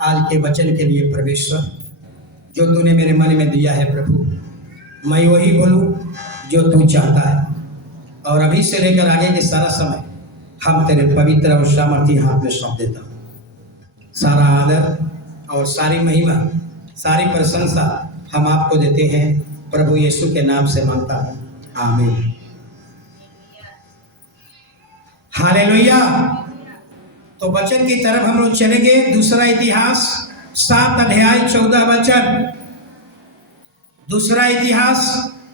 आज के वचन के लिए परमेश्वर जो तूने मेरे मन में दिया है प्रभु, मैं वही बोलूं जो तू चाहता है। और अभी से लेकर आगे के सारा समय हम तेरे पवित्र और सामर्थी हाथ में सौंप देता हूँ। सारा आदर और सारी महिमा, सारी प्रशंसा हम आपको देते हैं, प्रभु यीशु के नाम से मांगता हूँ, आमीन। हालेलुया। तो वचन की तरफ हम लोग चलेंगे। दूसरा इतिहास 7 अध्याय 14 वचन। दूसरा इतिहास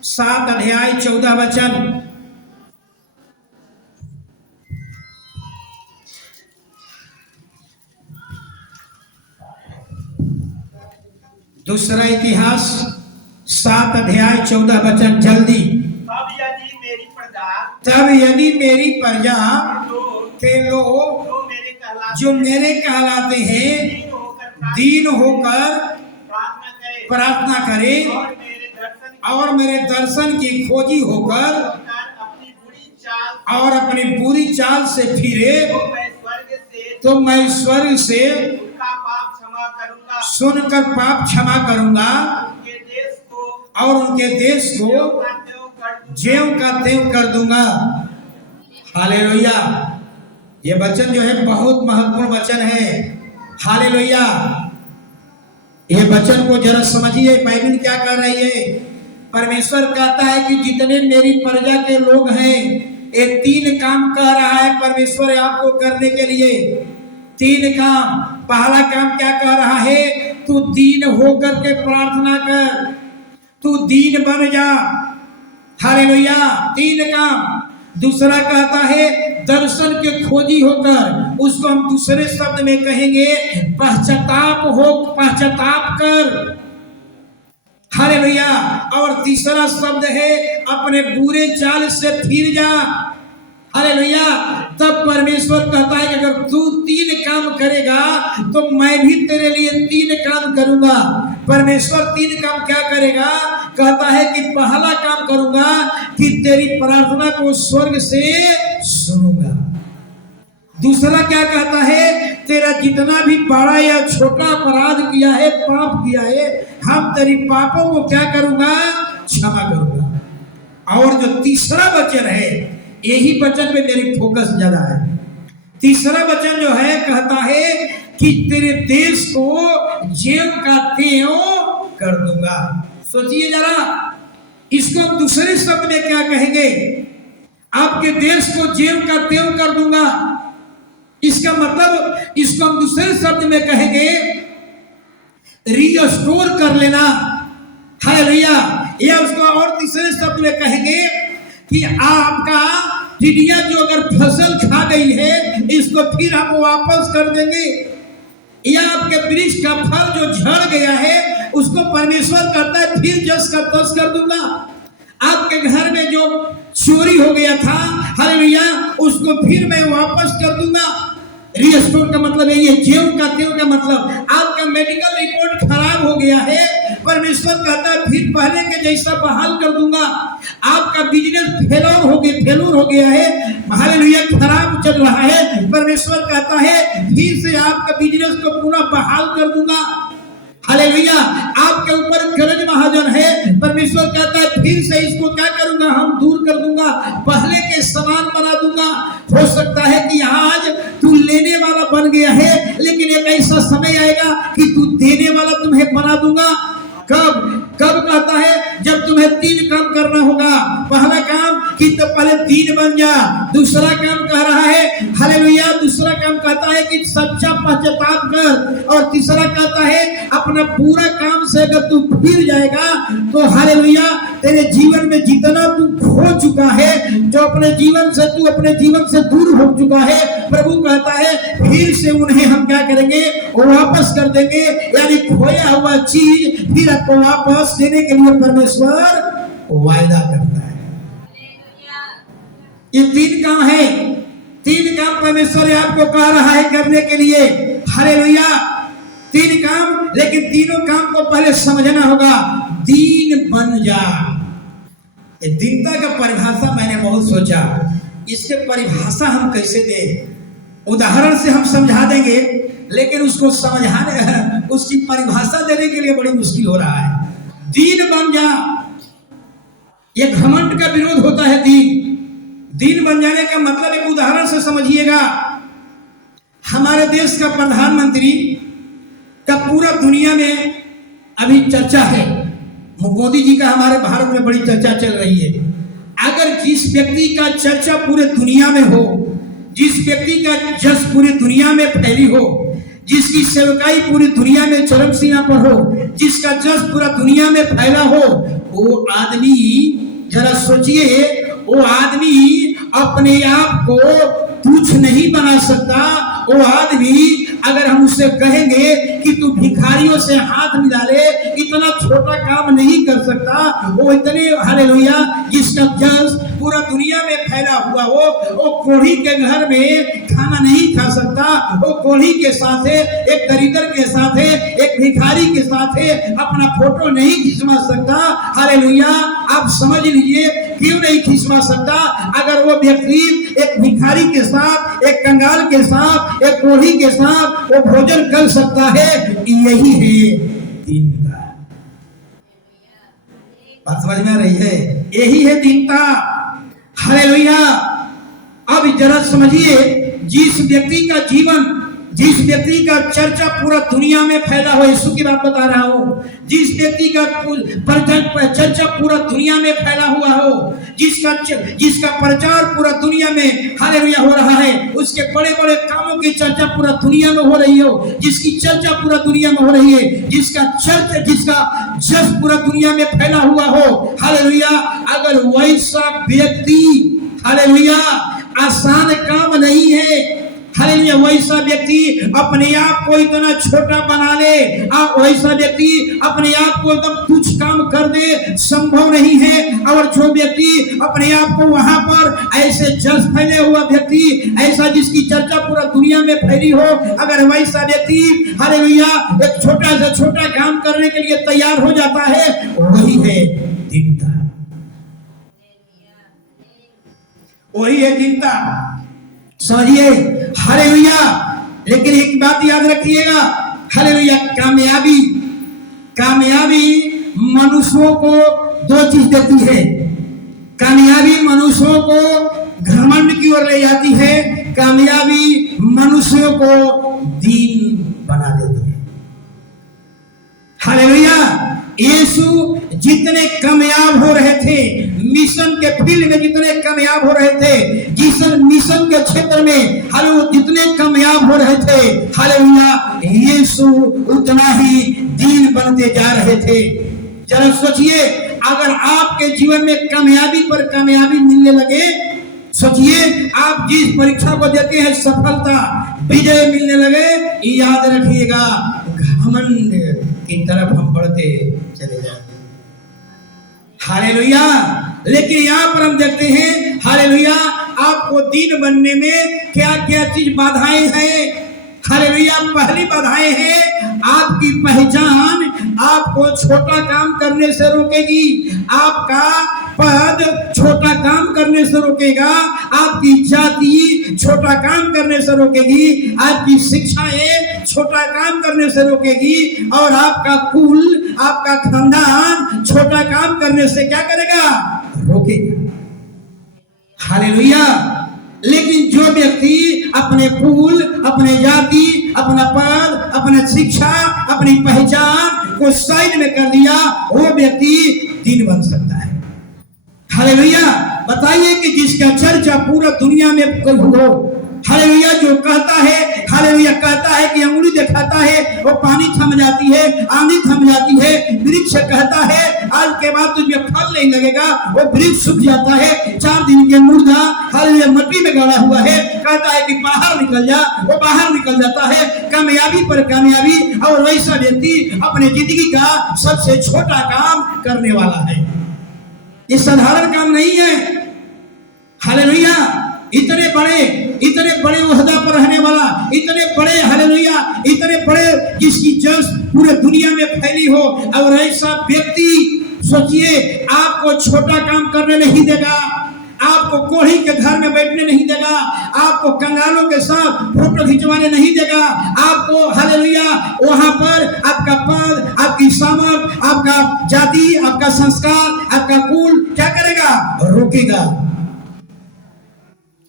7 अध्याय 14 वचन। दूसरा इतिहास 7 अध्याय 14 वचन, जल्दी। तब यदि मेरी प्रजा के लोग जो मेरे कहलाते हैं दीन होकर प्रार्थना करें और मेरे दर्शन की खोजी होकर और अपनी बुरी चाल से फिरे, तो मैं स्वर्ग से सुनकर पाप क्षमा करूंगा और उनके देश को ज्यों का त्यों कर दूंगा। हालेलुया। ये वचन जो है बहुत महत्वपूर्ण वचन है। हालेलुया। ये वचन को जरा समझिए, बाइबल क्या कह रही है। परमेश्वर कहता है कि जितने मेरी प्रजा के लोग हैं, एक 3 काम कह रहा है परमेश्वर आपको करने के लिए। 3 काम। पहला काम क्या कह रहा है? तू दीन होकर के प्रार्थना कर, तू दीन बन जा। हालेलुया। 3 काम। दूसरा कहता है दर्शन के खोजी होकर, उसको हम दूसरे शब्द में कहेंगे पश्चाताप हो, पश्चाताप कर। हालेलुया। और तीसरा शब्द है अपने बुरे चाल से फिर जा। हालेलुया। तब परमेश्वर कहता है कि अगर तू 3 काम करेगा तो मैं भी तेरे लिए 3 काम करूंगा। परमेश्वर 3 काम क्या करेगा? कहता है कि पहला काम करूंगा कि तेरी प्रार्थना को स्वर्ग से सुनूंगा। दूसरा क्या कहता है? तेरा जितना भी बड़ा या छोटा अपराध किया है, पाप किया है, हम तेरी पापों को क्या करूंगा? क्षमा करूंगा। और जो तीसरा वचन है, यही वचन में मेरी फोकस ज्यादा है। तीसरा वचन जो है कहता है कि तेरे देश को ज्यों का त्यों कर दूंगा। सोचिए जरा, इसको दूसरे शब्द में क्या कहेंगे? आपके देश को ज्यों का त्यों कर दूंगा। इसका मतलब इसको हम दूसरे शब्द में कहेंगे रीस्टोर कर लेना। हालेलुया। या उसको और तीसरे शब्द में कहेंगे कि आपका टिड्डियां जो अगर फसल खा गई है, इसको फिर हम वापस कर देंगे। या आपके वृक्ष का फल जो झड़ गया है, उसको परमेश्वर करता है फिर जस का तस कर दूंगा। आपके घर में जो चोरी हो गया था, हालेलुया, उसको फिर मैं वापस कर दूंगा। रीस्टोर का मतलब यही है। ज्यों का त्यों का मतलब आपका मेडिकल रिपोर्ट खराब हो गया है, परमेश्वर कहता है फिर पहले के जैसा बहाल कर दूंगा। आपका बिजनेस फेलूर हो गया है, हालेलुया, खराब चल रहा है, परमेश्वर कहता है फिर से आपका बिजनेस को पुनः बहाल कर दूंगा। हालेलुया। आपके ऊपर कर्ज महाजन है, परमेश्वर कहता है फिर से इसको क्या करूंगा? हम दूर कर दूंगा, पहले के समान बना दूंगा। हो सकता है कि आज तू लेने वाला बन गया है, लेकिन एक ऐसा समय आएगा कि तू देने वाला तुम्हें बना दूंगा। कब कहता है? जब तुम्हें 3 काम करना होगा। पहला काम कि तो पहले 3 बन जा। दूसरा काम कह रहा है, हालेलुया, दूसरा काम कहता है कि सच्चा पश्चाताप कर। और तीसरा कहता है अपना पूरा काम से अगर तू फिर जाएगा तो हालेलुया, तेरे जीवन में जितना तू खो चुका है, जो अपने जीवन से दूर हो चुका है, प्रभु कहता है फिर से उन्हें हम क्या करेंगे? वापस कर देंगे। यानी खोया हुआ चीज फिर आपको वापस देने के लिए परमेश्वर वायदा करता है। ये 3 काम है। 3 काम परमेश्वर आपको कह रहा है करने के लिए। हालेलुया। 3 काम, लेकिन तीनों काम को पहले समझना होगा। दीन बन जा। ये दीनता का परिभाषा मैंने बहुत सोचा, इसके परिभाषा हम कैसे दें? उदाहरण से हम समझा देंगे। लेकिन उसको समझाने, उसकी परिभाषा देने के लिए बड़ी मुश्किल हो रहा है। दीन बन जा, ये घमंड का विरोध होता है। दीन बन जाने का मतलब एक उदाहरण से समझिएगा। हमारे देश का प्रधानमंत्री का पूरा दुनिया में अभी चर्चा है, मोदी जी का हमारे भारत में बड़ी चर्चा चल रही है। अगर जिस व्यक्ति का चर्चा पूरे दुनिया में हो, जिस व्यक्ति का जस पूरी दुनिया में फैली हो, जिसकी सेवकाई पूरी दुनिया में चरम सीमा पर हो, जिसका जस पूरा दुनिया में फैला हो, वो आदमी, जरा सोचिए, वो आदमी अपने आप को तुच्छ नहीं बना सकता। वो आदमी अगर हम उससे कहेंगे कि तू भिखारियों से हाथ मिला ले, इतना छोटा काम नहीं कर सकता। वो इतने, हालेलुया, जिसका जस पूरा दुनिया में फैला हुआ हो, वो कोढ़ी के घर में खाना नहीं खा सकता। वो कोढ़ी के साथ, एक दरिद्र के साथ, एक भिखारी के साथ अपना फोटो नहीं खिंचवा सकता। हालेलुया, आप समझ लीजिए क्यों नहीं खिंचवा सकता। अगर वो व्यक्ति एक भिखारी के साथ, एक कंगाल के साथ, एक कोढ़ी के साथ वो भोजन कर सकता है, यही है दीनता। बात समझ में आ रही है? यही है दीनता। हालेलुया। अब जरा समझिए, जिस व्यक्ति का जीवन, जिस व्यक्ति का चर्चा पूरा दुनिया में फैला हो, यीशु की बात बता रहा हूं, जिस व्यक्ति का चर्चा पूरा दुनिया में फैला हुआ हो, जिसका प्रचार पूरा दुनिया में हालेलुया हो रहा है, उसके बड़े बड़े कामों की चर्चा पूरा दुनिया में हो रही हो, जिसकी चर्चा पूरा दुनिया में हो रही है, जिसका जस पूरा दुनिया में फैला हुआ हो, हालेलुया, अगर वैसा व्यक्ति, हालेलुया, आसान काम नहीं है। हालेलुया, वैसा व्यक्ति अपने आप को इतना छोटा बना ले, वैसा व्यक्ति अपने आप को एकदम तुच्छ काम कर दे, संभव नहीं है। और जो व्यक्ति अपने आप को वहां पर ऐसे जस फैले हुआ व्यक्ति, ऐसा जिसकी चर्चा पूरा दुनिया में फैली हो, अगर वैसा व्यक्ति, हालेलुया, एक छोटा से छोटा काम करने के लिए तैयार हो जाता है, वही है दीनता। वही है दीनता, समझिए। हालेलुया। लेकिन एक बात याद रखिएगा, हालेलुया, कामयाबी मनुष्यों को दो चीज देती है। कामयाबी मनुष्यों को घमंड की ओर ले जाती है, कामयाबी मनुष्यों को दीन बना देती है। हालेलुया। यीशु जितने कामयाब हो रहे थे, मिशन के फील्ड में जितने कामयाब हो रहे थे, जिस मिशन के क्षेत्र में हालेलुया जितने कामयाब हो रहे थे, हालेलुया, यीशु उतना ही दीन बनते जा रहे थे। जरा सोचिए, अगर आपके जीवन में कामयाबी पर कामयाबी मिलने लगे, सोचिए, आप जिस परीक्षा को देते हैं सफलता, विजय मिलने लगे, याद रखिएगा, घमंड की तरफ हम बढ़ते चले जाएंगे। हालेलुया। लेकिन यहाँ पर हम देखते हैं, हालेलुया, आपको दीन बनने में क्या क्या चीज बाधाएं हैं। हालेलुया। पहली बाधाएं हैं, आपकी पहचान आपको छोटा काम करने से रोकेगी, आपका पद छोटा काम करने से रोकेगा, आपकी जाति छोटा काम करने से रोकेगी, आपकी शिक्षाएं छोटा काम करने से रोकेगी, और आपका कुल, आपका खानदान छोटा काम करने से क्या करेगा? रोकेगा। हालेलुया। लेकिन जो व्यक्ति अपने कुल, अपने जाति, अपना पद, अपना शिक्षा, अपनी पहचान को साइड में कर दिया, वो व्यक्ति दीन बन सकता है। हालेलुया। बताइए कि जिसका चर्चा पूरा दुनिया में हो, हालेलुया, जो कहता है, हालेलुया, कहता है कि अंगुली दिखाता है, वो पानी थम जाती है, आंधी थम जाती है, वृक्ष कहता है आज के बाद तुझे फल नहीं लगेगा, वो वृक्ष सूख जाता है, 4 दिन के मुर्दा हालेलुया मट्टी में गाड़ा हुआ है, कहता है कि बाहर निकल जा, वो बाहर निकल जाता है। कामयाबी पर कामयाबी, और वैसा व्यक्ति अपने जिंदगी का सबसे छोटा काम करने वाला है। ये साधारण काम नहीं है। हालेलुया। इतने बड़े ओहदा पर रहने वाला, इतने बड़े, हालेलुया, इतने बड़े जिसकी जस पूरे दुनिया में फैली हो, और ऐसा व्यक्ति सोचिए आपको छोटा काम करने नहीं देगा, आपको कोढ़ी के घर में बैठने नहीं देगा, आपको कंगालों के साथ फोटो खिंचवाने नहीं देगा, आपको हालेलुया वहां पर आपका पद, आपकी सामर्थ, आपका जाति, आपका संस्कार, आपका कुल क्या करेगा? रोकेगा।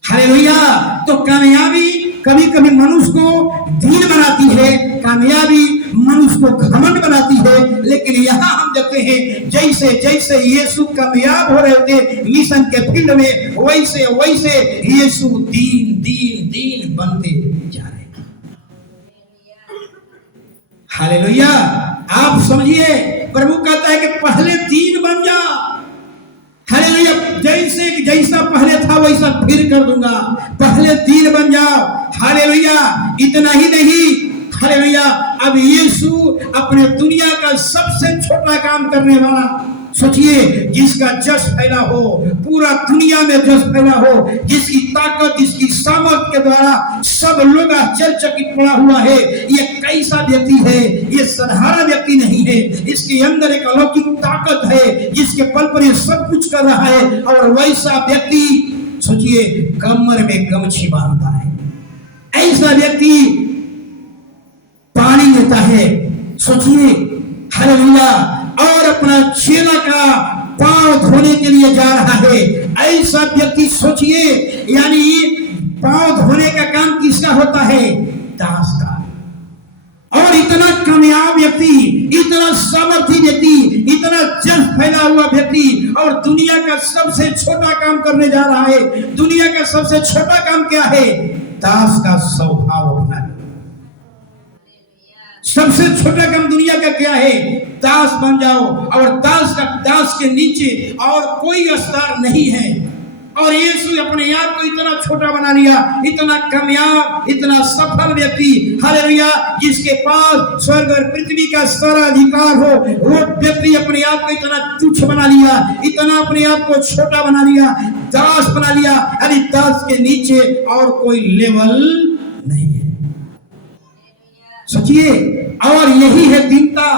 हालेलुया। तो कामयाबी कभी कभी मनुष्य को दीन बनाती है, कामयाबी मनुष्य को घमंड बनाती है। लेकिन यहाँ हम देखते हैं जैसे जैसे यीशु कामयाब हो रहे थे मिशन के फील्ड में, वैसे वैसे यीशु दीन दीन दीन बनते जा रहे हैं। हालेलुया। आप समझिए, प्रभु कहता है कि पहले दीन बन जा। हालेलुया। जैसे जैसा पहले था वैसा फिर कर दूंगा, पहले दीन बन जाओ। हालेलुया। इतना ही नहीं, हालेलुया, अब यीशु अपने दुनिया का सबसे छोटा काम करने वाला, सोचिए, जिसका जश फैला हो, पूरा दुनिया में जश फैला हो, जिसकी ताकत, जिसकी सामर्थ के द्वारा सब लोग आश्चर्यचकित पड़ा हुआ है। ये कैसा व्यक्ति है? ये साधारण व्यक्ति नहीं है, इसके अंदर एक अलौकिक ताकत है जिसके बल पर ये सब कुछ कर रहा है। और वैसा व्यक्ति, सोचिए, कमर में गमछी बांधता है, ऐसा व्यक्ति पानी लेता है, सोचिए, हालेलुया, और अपना चेला का पांव धोने के लिए जा रहा है। ऐसा व्यक्ति, सोचिए, यानी पांव धोने का काम किसका होता है? दास का। और इतना कामयाब व्यक्ति, इतना सामर्थी व्यक्ति, इतना जश फैला हुआ व्यक्ति, और दुनिया का सबसे छोटा काम करने जा रहा है। दुनिया का सबसे छोटा काम क्या है? दास का स्वभाव अपना। सबसे छोटा काम दुनिया का क्या है? दास बन जाओ। और दास के नीचे और कोई स्तर नहीं है। और यीशु अपने आप को इतना छोटा बना लिया, इतना कामयाब, इतना सफल व्यक्ति, हालेलुया, जिसके पास स्वर्ग और पृथ्वी का सारा अधिकार हो, वो व्यक्ति अपने आप को इतना तुच्छ बना लिया, इतना अपने आप को छोटा बना लिया, दास बना लिया। यानी दास के नीचे और कोई लेवल नहीं है। सोचिए, और यही है दीनता,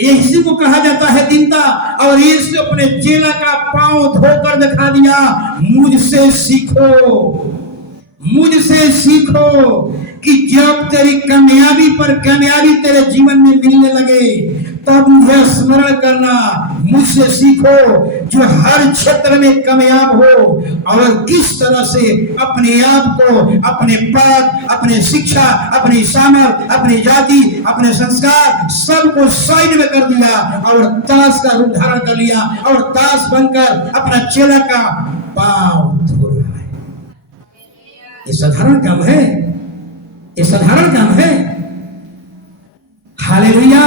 इसी को कहा जाता है दीनता। और यीशु अपने चेला का पांव धोकर दिखा दिया, मुझसे सीखो, मुझसे सीखो कि जब तेरी कामयाबी पर कामयाबी तेरे जीवन में मिलने लगे, तब मुझे स्मरण करना, मुझसे सीखो जो हर क्षेत्र में कामयाब हो, और किस तरह से अपने आप को, अपने पद, अपने शिक्षा, अपनी सामर्थ, अपनी जाति, अपने संस्कार सबको साइड में कर दिया और दास का रूप धारण कर लिया, और दास बनकर अपना चेला का पांव धो रहा है। ये साधारण काम है, ये साधारण काम है। हालेलुया।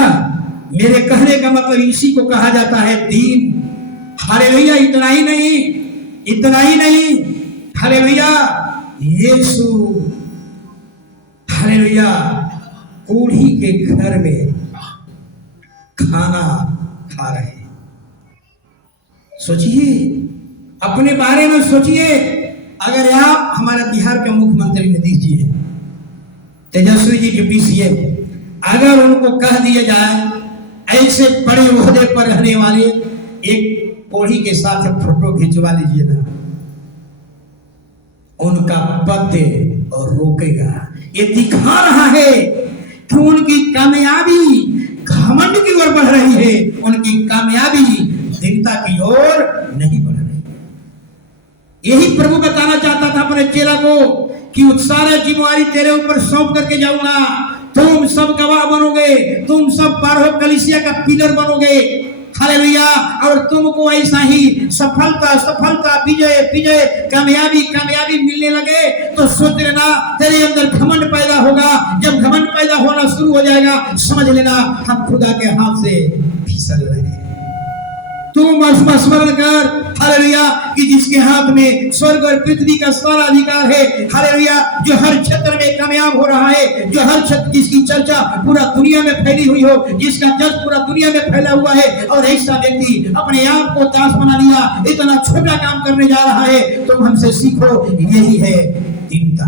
मेरे कहने का मतलब इसी को कहा जाता है दीन। हालेलुया। इतना ही नहीं, इतना ही नहीं, हालेलुया, यीशु, हालेलुया, कोढ़ी के घर में खाना खा रहे। सोचिए, अपने बारे में सोचिए। अगर आप हमारे बिहार के मुख्यमंत्री में दीजिए, तेजस्वी जी के पीसीएम, अगर उनको कह दिया जाए ऐसे बड़े ओहदे पर रहने वाले एक कोढ़ी के साथ फोटो खिंचवा लीजिए ना, उनका पद और रोकेगा। ये दिखा रहा है कि उनकी कामयाबी घमंड की ओर बढ़ रही है, उनकी कामयाबी दीनता की ओर नहीं बढ़ रही है। यही प्रभु बताना चाहता था अपने चेला को कि सारा जिम्मेवारी तेरे ऊपर सौंप करके जाऊंगा, तुम सब गवाह बनोगे, तुम सब 12 कलीसिया का पिलर बनोगे। हालेलुया। और तुमको ऐसा ही सफलता सफलता, विजय विजय, कामयाबी कामयाबी मिलने लगे तो सोच लेना तेरे अंदर घमंड पैदा होगा। जब घमंड पैदा होना शुरू हो जाएगा, समझ लेना हम खुदा के हाथ से फिसल रहे हैं। तुम स्मरण कर, हालेलुया, कि जिसके हाथ में स्वर्ग और पृथ्वी का सारा अधिकार है, हालेलुया, जो हर क्षेत्र में कामयाब हो रहा है, जो हर क्षेत्र, जिसकी चर्चा पूरा दुनिया में फैली हुई हो, जिसका जस पूरा दुनिया में फैला हुआ है, और ऐसा व्यक्ति अपने आप को दास बना लिया, इतना छोटा काम करने जा रहा है। तुम हमसे सीखो, यही है दीनता।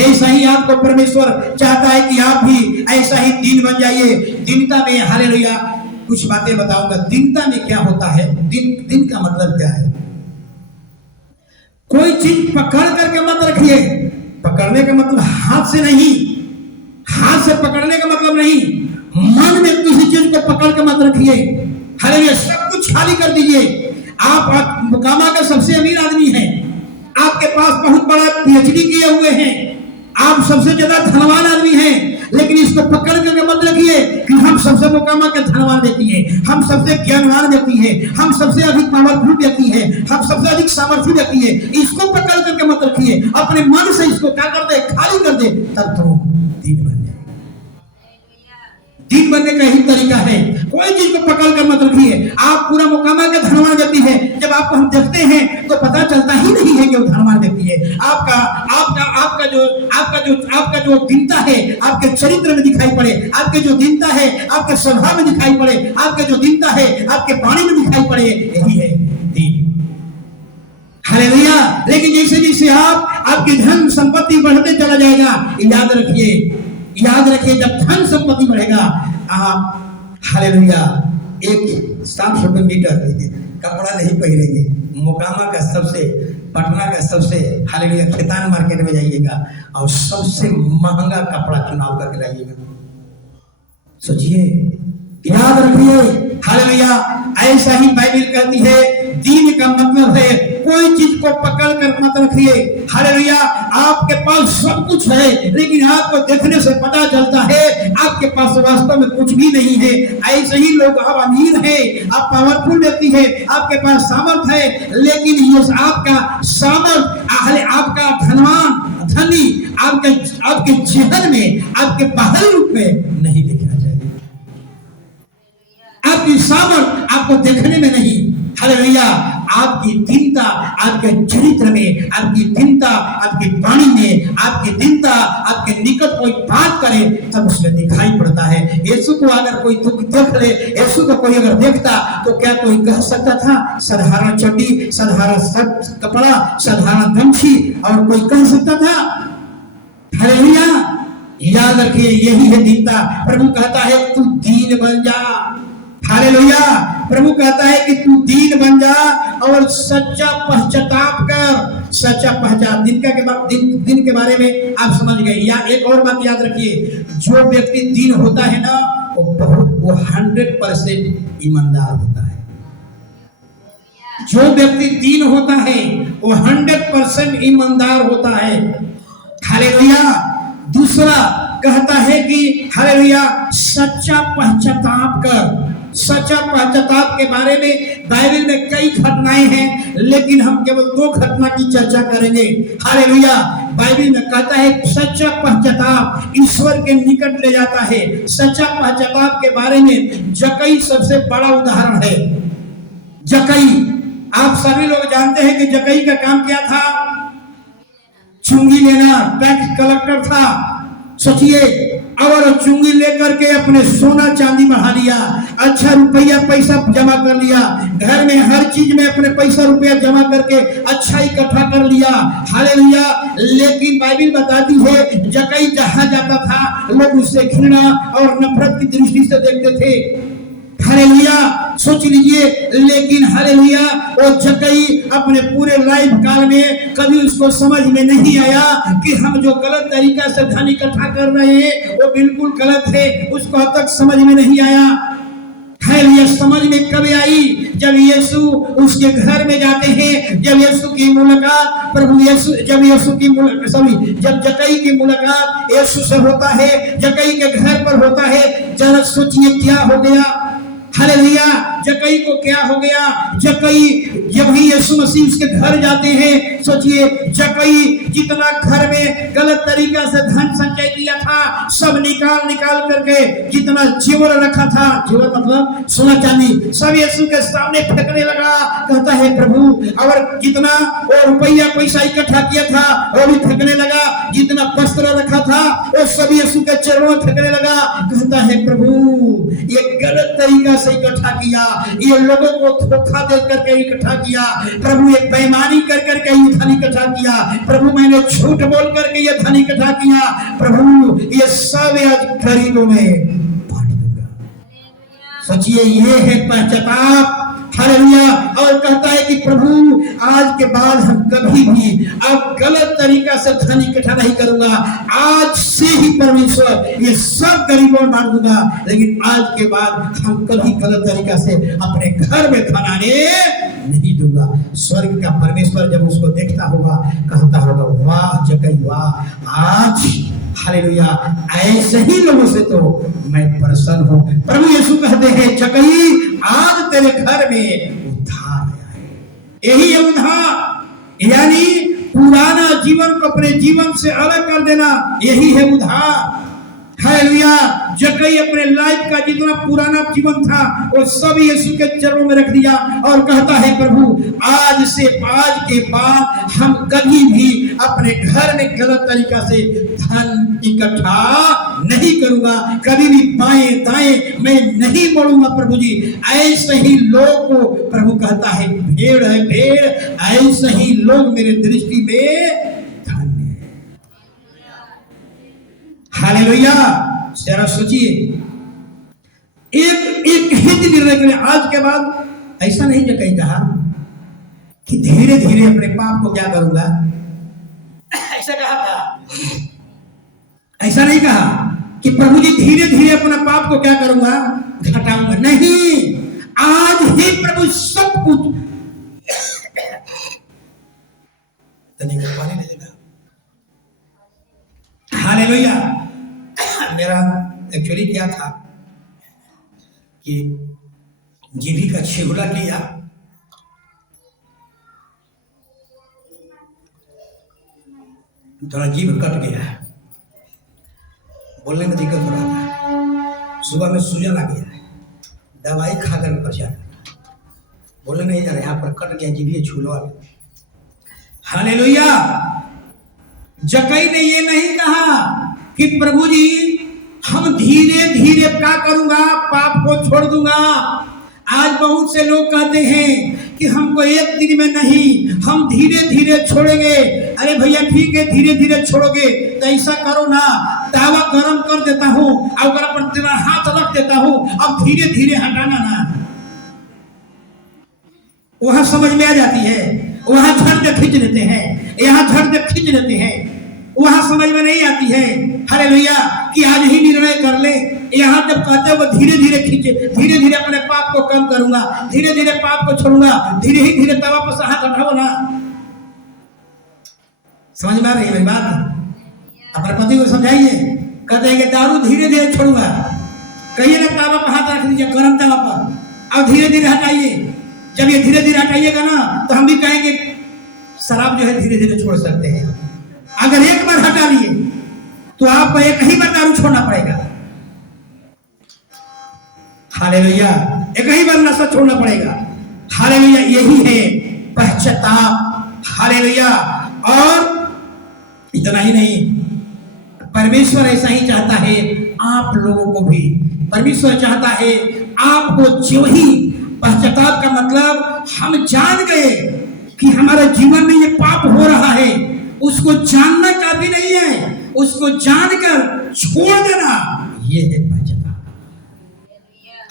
ऐसा ही आपको परमेश्वर चाहता है कि आप भी ऐसा ही दीन बन जाइए। दीनता में, हालेलुया, कुछ बातें बताऊंगा। दीनता में क्या होता है, दिन का मतलब क्या है? कोई चीज पकड़ करके मत रखिए। पकड़ने का मतलब हाथ से नहीं, हाथ से पकड़ने का मतलब नहीं, मन में किसी चीज को पकड़ के मत रखिए। हालेलुया, सब कुछ खाली कर दीजिए। आप मुकामा का सबसे अमीर आदमी हैं, आपके पास बहुत बड़ा पीएचडी किए हुए हैं, आप सबसे ज्यादा धनवान आदमी हैं, लेकिन इसको पकड़ करके मत रखिए कि हम सबसे मुकामा के धनवान व्यक्ति हैं, हम सबसे ज्ञानवान व्यक्ति हैं, हम सबसे अधिक पावरफुल व्यक्ति हैं, हम सबसे अधिक सामर्थ्य व्यक्ति हैं। इसको पकड़ करके मत रखिए। अपने मन से इसको क्या कर दे, खाली कर दे, तब तो दिन बन जाए। दिन बनने का ही तरीका है। कोई चीज को पकड़ कर मत रखिए। आप पूरा मुकामा के धनवान व्यक्ति है, जब आपको हम देखते हैं तो पता चलता ही नहीं है कि वो धनवान व्यक्ति है। आपका आपका आपका जो दीनता है आपके चरित्र में दिखाई पड़े, आपके जो दीनता है आपके स्वभाव में दिखाई पड़े, आपके जो दीनता है आपके वाणी में दिखाई पड़े, यही है दीन। हालेलुया। लेकिन जैसे जैसे आपकी धन संपत्ति बढ़ते चला जाएगा, याद रखिए जब धन संपत्ति बढ़ेगा आप, हालेलुया, एक 700 मीटर कपड़ा नहीं पहनेंगे। मोकामा का सबसे, पटना का सबसे, हालेलुया, खेतान मार्केट में जाइएगा और सबसे महंगा कपड़ा चुनाव करके लाइएगा। सोचिए, याद रखिए, हालेलुया। ऐसा ही बाइबल कहती है, दीन का मतलब है कोई चीज को पकड़ कर मत रखिए। हालेलुया। आपके पास सब कुछ है, लेकिन आपको देखने से पता चलता है आपके पास वास्तव में कुछ भी नहीं है। ऐसे ही लोग, आप अमीर है, आप पावरफुल व्यक्ति है, आपके पास सामर्थ है, लेकिन ये आपका सामर्थ, आपका धनवान धनी आपके चेहरे में, आपके बाहरी रूप में नहीं दिखना चाहिए। आपकी सामर्थ आपको देखने में नहीं, हालेलुया, आपकी दीनता आपके चरित्र में, आपकी दीनता आपकी वाणी में, आपकी दीनता आपके निकट कोई बात करे तब उसमें दिखाई पड़ता है। यीशु को अगर कोई दुख देख ले, यीशु को कोई अगर देखता तो क्या कोई कह सकता था साधारण चड्डी, साधारण कपड़ा, साधारण गमछी, और कोई कह सकता था? हालेलुया। याद रखिए, यही है दीनता। प्रभु कहता है तू दीन बन जा। हालेलुया। प्रभु कहता है कि तू दीन बन जा और सच्चा पश्चाताप कर। सच्चा पहचान, दिन के बारे में आप समझ गए। या एक और बात याद रखिए, जो व्यक्ति दीन होता है ना, वो 100% ईमानदार होता है। जो व्यक्ति दीन होता है वो 100% ईमानदार होता है। हालेलुया। दूसरा कहता है कि हालेलुया, सच्चा पश्चाताप कर। सच्चा पश्चाताप के बारे में बाइबल में कई घटनाएं हैं, लेकिन हम केवल 2 घटना की चर्चा करेंगे। हालेलुया। बाइबल में कहता है सच्चा पश्चाताप ईश्वर के निकट ले जाता है। सच्चा पश्चाताप के बारे में जक्कई सबसे बड़ा उदाहरण है। जक्कई, आप सभी लोग जानते हैं कि जक्कई का काम क्या था? चुंगी लेना, टैक्स कलेक्टर था। सोचिए, और चुंगी लेकर के अपने सोना चांदी बढ़ा लिया, अच्छा रुपया पैसा जमा कर लिया, घर में हर चीज में अपने पैसा रुपया जमा करके अच्छा इकट्ठा कर लिया। हालेलुया। लेकिन बाइबल बताती है जक्कई जहां जाता था लोग उससे घृणा और नफरत की दृष्टि से देखते थे। हालेलुया। सोच लीजिए, लेकिन हालेलुया, वो जक्कई अपने पूरे लाइफ काल में कभी उसको समझ में नहीं आया कि हम जो गलत तरीका से धन इकट्ठा कर रहे हैं वो बिल्कुल गलत है। उसको अब तक समझ में नहीं आया। हालेलुया। समझ में कब आई? जब यीशु उसके घर में जाते हैं, जब यीशु की मुलाकात जब जक्कई की मुलाकात यीशु से होता है, जक्कई के घर पर होता है। जरा सोचिए क्या हो गया। हालेलुया। जक्कई को क्या हो गया? जक्कई जब भी यीशु मसीह उसके घर जाते हैं, सोचिए, जक्कई जितना घर में गलत तरीका से धन संचय किया था सब निकाल करके, जितना जेवर रखा था, जेवर मतलब सोना चांदी, सब यीशु के सामने फेंकने लगा। कहता है प्रभु, और जितना वो रुपया पैसा इकट्ठा किया था वो भी फेंकने लगा, जितना वस्त्र रखा था वो सब यीशु के चरणों में फेंकने लगा। कहता है प्रभु, ये गलत तरीका से इकट्ठा किया, ये लोगों को धोखा दे करके इकट्ठा किया प्रभु, ये बेईमानी कर करके ये धन इकट्ठा किया प्रभु, मैंने झूठ बोल करके ये धन इकट्ठा किया प्रभु, ये सब गरीबों में बांट दूंगा। सोचिए, ये है पश्चाताप। हालेलुया। और कहता है कि प्रभु आज के बाद हम कभी भी अब गलत तरीका से धन इकट्ठा नहीं करूंगा, आज से ही परमेश्वर ये सब गरीबों बांट दूंगा, लेकिन आज के बाद हम कभी गलत तरीका से अपने घर में धन आने नहीं दूंगा। स्वर्ग का परमेश्वर जब उसको देखता होगा, कहता होगा वाह जक्कई वाह, आज हालेलुया ऐसे ही लोगों से तो मैं प्रसन्न हूं। प्रभु यीशु कहते हैं जक्कई आज तेरे घर में उद्धार आया है। यही है उद्धार, यानी पुराना जीवन को अपने जीवन से अलग कर देना, यही है उद्धार। हालेलुया। जक्कई अपने लाइफ का जितना पुराना जीवन था वो सब यीशु के चरणों में रख दिया और कहता है प्रभु आज से आज के बाद हम कभी भी अपने घर में गलत तरीका से धन इकट्ठा नहीं करूंगा, कभी भी बाएं दाएं मैं नहीं बढ़ूंगा। प्रभु जी ऐसे ही लोग को प्रभु कहता है भेड़ है भेड़, ऐसे ही लोग मेरे दृष्टि में धन्य है। हालेलुया। जरा सोचिए, एक हित निर्णय के लिए आज के बाद ऐसा नहीं जक्कई कहा कि धीरे धीरे अपने पाप को क्या करूंगा, ऐसा कहा था, ऐसा नहीं कहा कि प्रभु जी धीरे धीरे अपना पाप को क्या करूंगा, घटाऊंगा, नहीं, आज ही प्रभु सब कुछ पानी ले लेगा। हालेलुया। मेरा एक्चुअली क्या था कि जीभी का छिगुला किया, थोड़ा जीभ कट गया है, बोलने में दिक्कत हो रहा था, सुबह में सूजन आ गया है, दवाई खाकर परेशान, बोलने नहीं जा रहा, यहाँ पर कट गया जीभी छूला। हालेलुया। जक्कई ने ये नहीं कहा कि प्रभु जी हम धीरे धीरे क्या करूंगा, पाप को छोड़ दूंगा। आज बहुत से लोग कहते हैं कि हमको एक दिन में नहीं, हम धीरे धीरे छोड़ेंगे। अरे भैया ठीक है, धीरे धीरे छोड़ोगे तो ऐसा करो ना, तावा गरम कर देता हूँ, अगर पर तेरा हाथ रख देता हूँ, अब धीरे धीरे हटाना ना। वहां समझ में आ जाती है, वहां झट से खींच लेते हैं, यहाँ झट से खींच लेते हैं, वहां समझ में नहीं आती है। हालेलुया कि आज ही निर्णय कर ले। यहाँ जब कहते हो धीरे धीरे खींचे, धीरे धीरे अपने पाप को कम करूंगा, धीरे धीरे पाप को छोड़ूंगा, धीरे ही धीरे तवा पर हाथ उठाओ ना। समझ में आ रही है मेरी बात? अपने पति को समझाइए। कहते हैं कि दारू धीरे धीरे छोड़ूंगा, कहिए ना तवा पर हाथ रख दीजिए गर्म तवा पर, और धीरे धीरे हटाइए। जब ये धीरे धीरे हटाइएगा ना तो हम भी कहेंगे शराब जो है धीरे धीरे छोड़ सकते हैं। अगर एक बार हटा लिए तो आपको एक ही बार दारू छोड़ना पड़ेगा। हालेलुया। एक ही बार नशा छोड़ना पड़ेगा। हालेलुया। यही है पश्चाताप। हालेलुया। और इतना ही नहीं, परमेश्वर ऐसा ही चाहता है आप लोगों को भी। परमेश्वर चाहता है आपको जो ही पश्चाताप का मतलब हम जान गए कि हमारे जीवन में ये पाप हो रहा है, उसको जानना काफी नहीं है, उसको जानकर छोड़ देना, ये है पश्चाताप।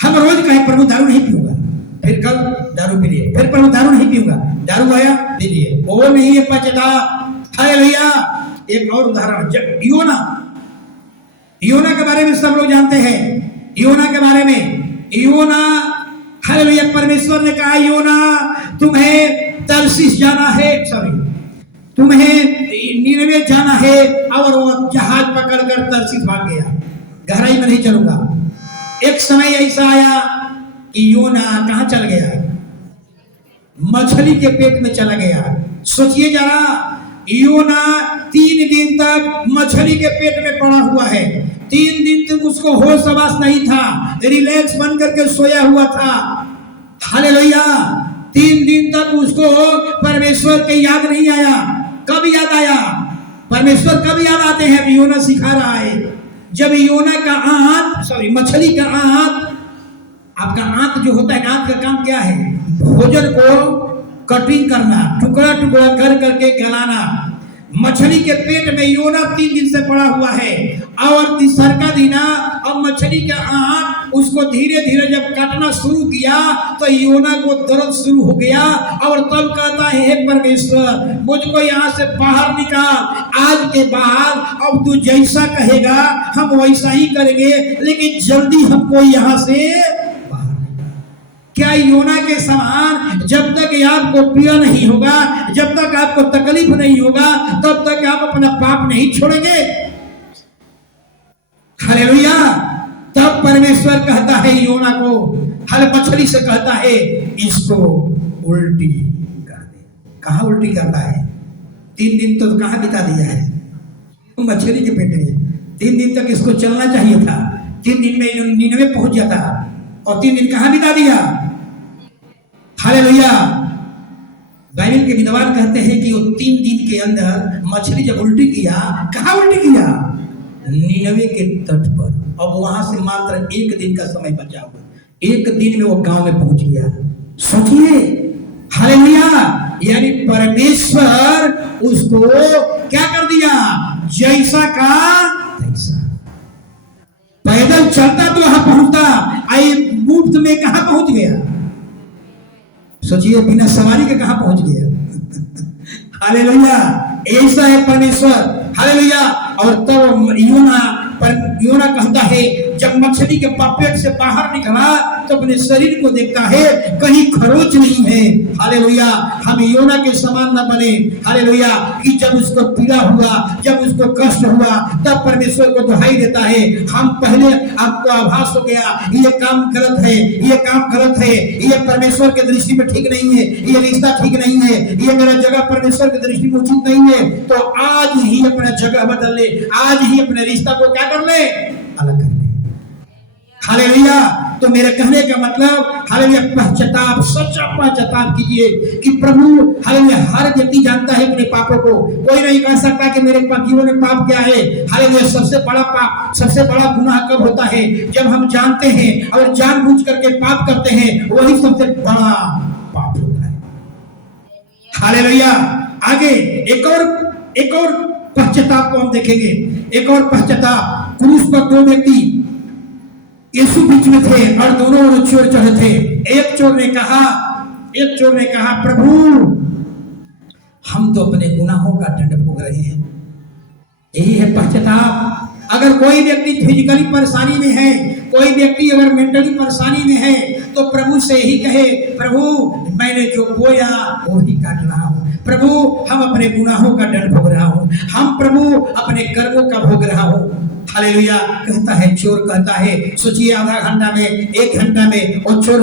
हम रोज कहें प्रभु दारू नहीं पीऊंगा, फिर कल दारू पी लिए, फिर प्रभु दारू नहीं पीऊंगा, दारू आया पी लिए, वो नहीं है पश्चाताप। हालेलुया। एक और उदाहरण, योना, योना के बारे में सब लोग जानते हैं। योना के बारे में, योना हालेलुया, परमेश्वर ने कहा योना तुम्हें तरसीस जाना है, सॉरी तुम्हें नीनवे जाना है, और वो जहाज पकड़कर तरसीस भाग गया, गहराई में नहीं चलूंगा। एक समय ऐसा आया कि योना कहां चल गया, मछली के पेट में चला गया। सोचिए जरा, योना 3 दिन तक मछली के पेट में पड़ा हुआ है, 3 दिन तक उसको होश हवास नहीं था, रिलैक्स बन करके सोया हुआ था। हालेलुया। 3 दिन तक उसको परमेश्वर की याद नहीं आया। कब याद आया? परमेश्वर कब याद आते हैं? योना सिखा रहा है। जब योना का आंत, सॉरी मछली का आंत, आपका आंत जो होता है, आंत का काम क्या है? भोजन को कटिंग करना, टुकड़ा टुकड़ा कर करके गलाना। मछली के पेट में योना 3 दिन से पड़ा हुआ है और तीसरा दिन अब मछली का आंख उसको धीरे धीरे जब काटना शुरू किया तो योना को दर्द शुरू हो गया और तब कहता है हे परमेश्वर मुझको यहाँ से बाहर निकाल, आज के बाद अब तू जैसा कहेगा हम वैसा ही करेंगे, लेकिन जल्दी हमको यहाँ से क्या योना के समान जब तक आपको पीड़ा नहीं होगा, जब तक आपको तकलीफ नहीं होगा, तब तक आप अपना पाप नहीं छोड़ेंगे। हालेलुया। तब परमेश्वर कहता है योना को, हर मछली से कहता है इसको उल्टी कर दे। कहाँ उल्टी करता है? 3 दिन तो कहाँ बिता दिया है मछली के पेट में। 3 दिन तक इसको चलना चाहिए था, 3 दिन में नीनवे पहुंच जाता और 3 दिन कहाँ बिता दिया। हालेलुया। बाइबल के विद्वान कहते हैं कि वो 3 दिन के अंदर मछली जब उल्टी किया, कहाँ उल्टी किया? नीनवे के तट पर। अब वहां से मात्र 1 दिन का समय बचा हुआ, 1 दिन में वो गांव में पहुंच गया। सोचिए, हालेलुया। यानी परमेश्वर उसको क्या कर दिया? जैसा का तैसा। पैदल चलता तो वहां पहुंचता, आई मुफ्त में कहां पहुंच गया? सोचिए, बिना सवारी के कहां पहुंच गया। हालेलुया। ऐसा है परमेश्वर। हालेलुया। और तब योना कहता है जब मछली के पेट से बाहर निकला तो अपने शरीर को देखता है कहीं खरोच नहीं है। हालेलुया। हम योना के समान न बने। हालेलुया। कि जब उसको पीड़ा हुआ, जब उसको कष्ट हुआ, तब परमेश्वर को दुहाई देता है। हम पहले आपको आभास हो गया ये काम गलत है, ये काम गलत है, ये परमेश्वर के दृष्टि में ठीक नहीं है, ये रिश्ता ठीक नहीं है, ये मेरा जगह परमेश्वर की दृष्टि में उचित नहीं है, तो आज ही अपना जगह बदल ले, आज ही अपने रिश्ता को क्या कर ले? अलग कर ले। हालेलुया। तो मेरे कहने का मतलब हालेलुया, पश्चाताप, सच्चा पश्चाताप कीजिए कि प्रभु हालेलुया, हर व्यक्ति जानता है अपने पापों को। कोई नहीं कह सकता कि मेरे जीवन में पाप क्या है। हालेलुया। सबसे बड़ा पाप, सबसे बड़ा गुनाह कब होता है? जब हम जानते हैं और जानबूझ करके पाप करते हैं, वही सबसे बड़ा पाप होता है। हालेलुया। आगे एक और पश्चाताप को हम देखेंगे। एक और पश्चाताप, क्रूस पर 2 व्यक्ति यीशु बीच में थे और दोनों ओर चोर चढ़े थे। एक चोर ने कहा प्रभु हम तो अपने गुनाहों का दंड भोग रहे हैं। यही है पश्चाताप। अगर कोई व्यक्ति फिजिकली परेशानी में है, कोई व्यक्ति अगर मेंटली परेशानी में है, तो प्रभु से ही कहे प्रभु मैंने जो बोया वो ही काट रहा हूँ। प्रभु हम अपने गुनाहों का दंड भोग रहा हूँ, हम प्रभु अपने कर्मों का भोग रहा हूँ। हालेलुया। कहता है, चोर कहता है, सोचिए आधा घंटा में, 1 घंटा में वो चोर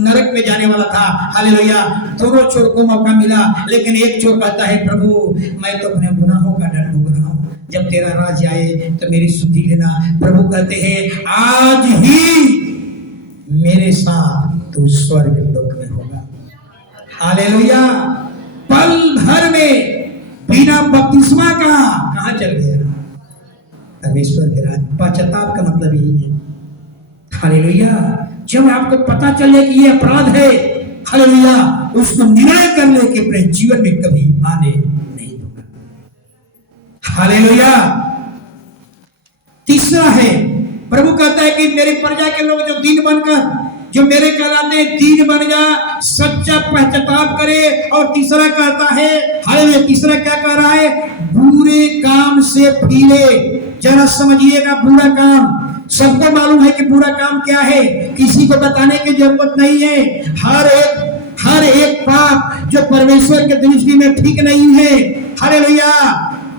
नरक में जाने वाला था। हालेलुया। दोनों चोर को मौका मिला, लेकिन एक चोर कहता है प्रभु मैं तो अपने गुनाहों का दंड भोग रहा हूँ, जब तेरा राज आए तो मेरी सुधि लेना। प्रभु कहते हैं आज ही मेरे साथ तू स्वर्ग लोक में होगा। हालेलुया। पल भर में बिना बपतिस्मा का कहां चल गया? परमेश्वर के राज। पश्चाताप का मतलब यही है। हालेलुया। जब आपको पता चले कि ये अपराध है, हालेलुया, उसको निर्णय कर ले कि अपने जीवन में कभी आने नहीं दूंगा। हालेलुया। तीसरा है, प्रभु कहता है कि मेरे प्रजा के लोग जो दीन बनकर, जो मेरे कहलाते दीन बन जा, सच्चा पश्चाताप करे। और तीसरा कहता है, हालेलुया, तीसरा क्या कह रहा है? बुरे काम से फिरे। जरा समझिएगा, बुरा काम सबको मालूम है कि बुरा काम क्या है, किसी को बताने की जरूरत नहीं है। हर एक पाप जो परमेश्वर के दृष्टि में ठीक नहीं है, हालेलुया,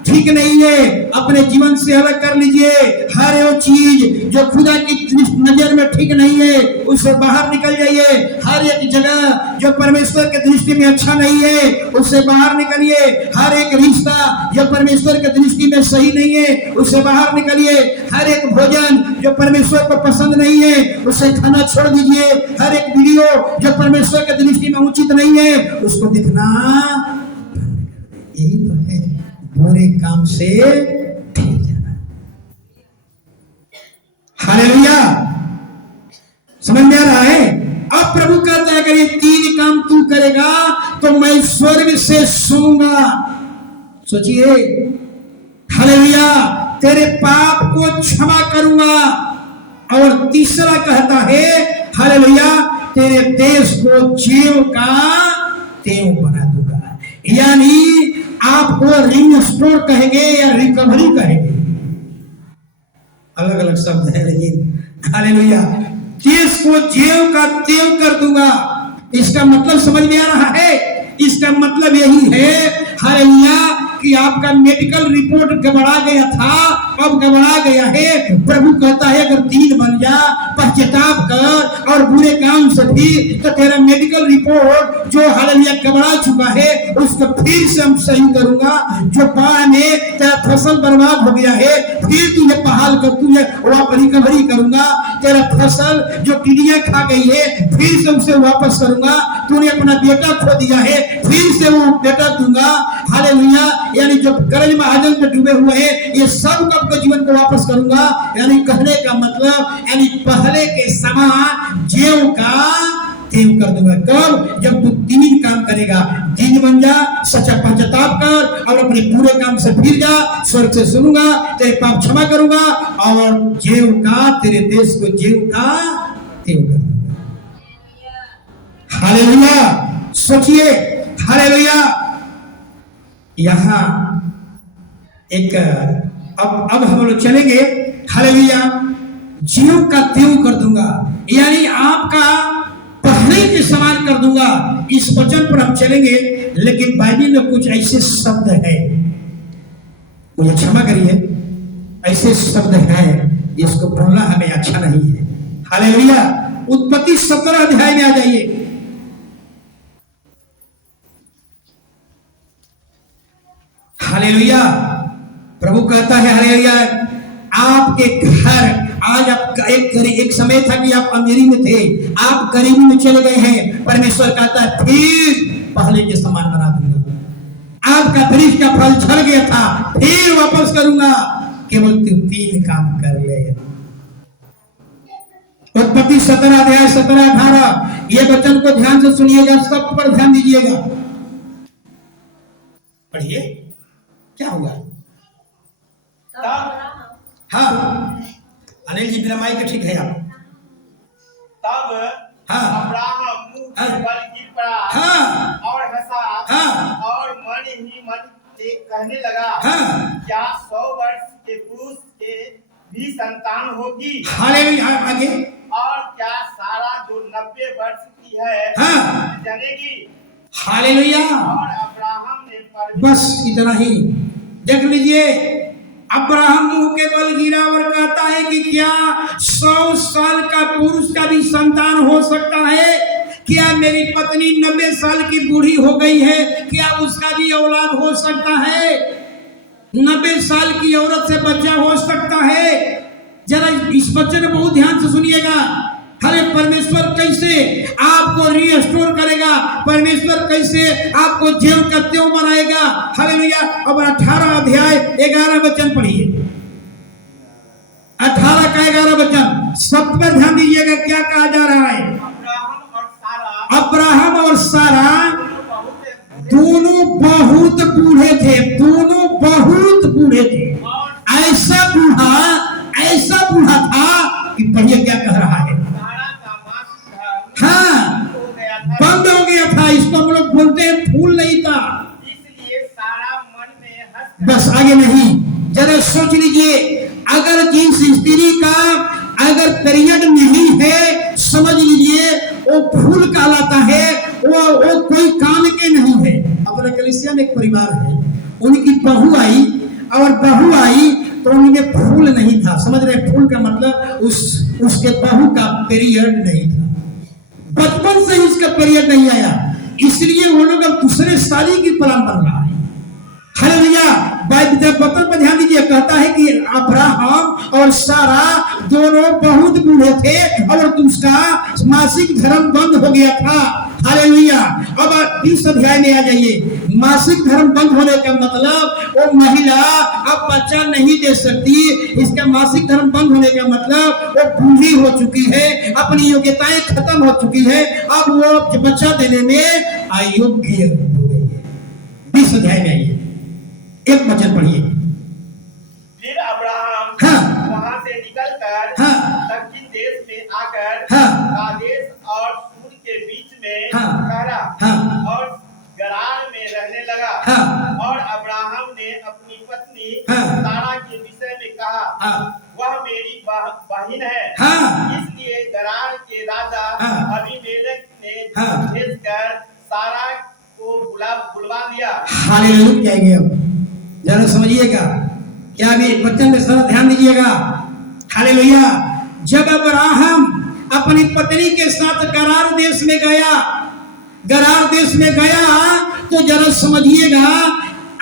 ठीक नहीं है, अपने जीवन से अलग कर लीजिए। हर वो चीज जो खुदा की नजर में ठीक नहीं है, उससे बाहर निकल जाइए। हर एक जगह जो परमेश्वर के दृष्टि में अच्छा नहीं है, उससे बाहर निकलिए। हर एक रिश्ता जो परमेश्वर के दृष्टि में सही नहीं है, उससे बाहर निकलिए। हर एक भोजन जो परमेश्वर को पसंद नहीं है, उससे खाना छोड़ दीजिए। हर एक वीडियो जो परमेश्वर के दृष्टि में उचित नहीं है, उसको देखना। यही तो है बुरे काम से फिर जाना। हालेलुया। समझ में आ रहा है? अब प्रभु कहता है अगर ये 3 काम तू करेगा तो मैं स्वर्ग से सुनूंगा। सोचिए, हालेलुया, तेरे पाप को क्षमा करूंगा। और तीसरा कहता है हालेलुया, तेरे देश को ज्यों का त्यों बना दूंगा। यानी आपको रिस्टोर कहेंगे या रिकवरी कहेंगे, अलग अलग शब्द है, लेकिन हालेलुया, देश को ज्यों का त्यों कर दूंगा। इसका मतलब समझ में आ रहा है? इसका मतलब यही है हालेलुया कि आपका मेडिकल रिपोर्ट गड़बड़ा गया था, अब गड़बड़ा गया है। प्रभु कहता है अगर दीन बन जा, पश्चाताप कर और बुरे काम से भी, तो तेरा मेडिकल रिपोर्ट जो हालेलुया गड़बड़ा चुका है उसको फिर से हम सही करूंगा। जो बाढ़ में तेरा फसल बर्बाद हो गया है, फिर तुझे बहाल कर, तुझे वापस रिकवरी करूंगा। तेरा फसल जो टिड्डियां खा गई है, फिर से उसे वापस करूंगा। तूने अपना बेटा खो दिया है, फिर से वो बेटा दूंगा। हालेलुया, यानी जो कर्ज महाजन में डूबे हुए हैं, ये सब आपके जीवन को वापस करूंगा। यानी कहने का मतलब, यानी पहले के समान ज्यों का त्यों कर दूंगा। कब? जब तू तीन काम करेगा, दीन बन जा, सच्चा पश्चाताप कर और अपने पूरे काम से फिर जा, स्वर्ग से सुनूंगा, तेरे पाप क्षमा करूंगा और ज्यों का, तेरे देश को ज्यों का त्यों कर दूंगा। हालेलुया, सोचिए, हालेलुया, यहां एक अब हम लोग चलेंगे, हालेलुया, ज्यों का त्यों कर दूंगा, यानी आपका पहले के समान कर दूंगा। इस वचन पर हम चलेंगे, लेकिन बाइबल में कुछ ऐसे शब्द है, मुझे क्षमा करिए, ऐसे शब्द है इसको बोलना हमें अच्छा नहीं है। हालेलुया, उत्पत्ति 17 अध्याय में आ जाइए। हालेलुया, प्रभु कहता है हालेलुया, आपके घर आज आप एक समय था कि आप अमीरी में थे, आप गरीबी में चले गए हैं। परमेश्वर कहता है फिर पहले के समान बना दूंगा। आपका वृक्ष का फल झड़ गया था, फिर वापस करूंगा, केवल तू तीन काम कर ले। उत्पत्ति 17 अध्याय 17-18, ये वचन को ध्यान से सुनिएगा, सब पर ध्यान दीजिएगा। पढ़िए, क्या हुआ? हाँ, अनिल जी बिना माइक ठीक है आप। तब अब्राहम मुंह के बल गिर पड़ा, और हंसा, और मन ही मन से कहने लगा, क्या 100 वर्ष के पुरुष के भी संतान होगी? हालेलुया, आगे। और क्या सारा जो 90 वर्ष की है जनेगी? हालेलुया। और अब्राहम ने बस इतना ही देख लीजिए, अब्राहम मुंह के बल गिरा और कहता है कि क्या 100 साल का पुरुष का भी संतान हो सकता है? क्या मेरी पत्नी 90 साल की बूढ़ी हो गई है, क्या उसका भी औलाद हो सकता है? 90 साल की औरत से बच्चा हो सकता है? जरा इस वचन को बहुत ध्यान से सुनिएगा। अरे परमेश्वर कैसे आपको रिस्टोर करेगा, परमेश्वर कैसे आपको ज्यों का त्यों बनाएगा। हालेलुया। अब 18 अध्याय 11 वचन पढ़िए, 18 का 11 वचन, सब पर ध्यान दीजिएगा क्या कहा जा रहा है। अब्राहम और सारा दोनों बहुत बूढ़े थे, दोनों बहुत बूढ़े थे। ऐसा बूढ़ा था कि पढ़िए क्या कह रहा है, हाँ बंद हो गया था, इसको हम लोग बोलते हैं फूल नहीं था, इसलिए सारा मन में बस आगे नहीं। जरा सोच लीजिए, अगर जिस स्त्री का अगर पीरियड नहीं है, समझ लीजिए वो फूल कहलाता है, वो कोई काम के नहीं है। अपने कलीसिया में एक परिवार है, उनकी बहू आई और बहू आई तो उनमें फूल नहीं था। समझ रहे, फूल का मतलब उसके बहू का पीरियड नहीं था, बचपन से ही उसका पीरियड नहीं आया, इसलिए वो लोग अब दूसरे शादी की प्लान बन रहा है। हालेलुया। वचन पर ध्यान दीजिए, कहता है कि अब्राहम और सारा दोनों बहुत बूढ़े थे और उसका मासिक धर्म बंद हो गया था। हालेलुया। अब 20 अध्याय में आ जाइए। मासिक धर्म बंद होने का मतलब वो महिला अब बच्चा नहीं दे सकती, इसका मासिक धर्म बंद होने का मतलब वो बूढ़ी हो चुकी है, अपनी योग्यताएं खत्म हो चुकी है, अब वो बच्चा देने में अयोग्य हो गई है। 20 अध्याय में आइए, एक वचन पढ़िए। फिर अब्राहम हाँ। वहां से निकलकर हाँ। दक्षिण देश में आकर हाँ। कादेश और सूर के बीच में हाँ। ठहरा हाँ। और गरार में रहने लगा। हाँ। और अब्राहम ने अपनी पत्नी हाँ। सारा के विषय में कहा, हाँ। वह मेरी बहन है। हाँ। इसलिए गरार के राजा हाँ। अबीमेलेक ने हाँ। भेजकर सारा को बुलवा दिया। हालेलुया कहेंगे। अब जरा समझिएगा, क्या अभी बच्चन में सारा ध्यान दीजिएगा। हालेलुया। जब अब्राहम अपनी पत्नी के साथ गरार देश में गया, गरार देश में गया तो जरा समझिएगा,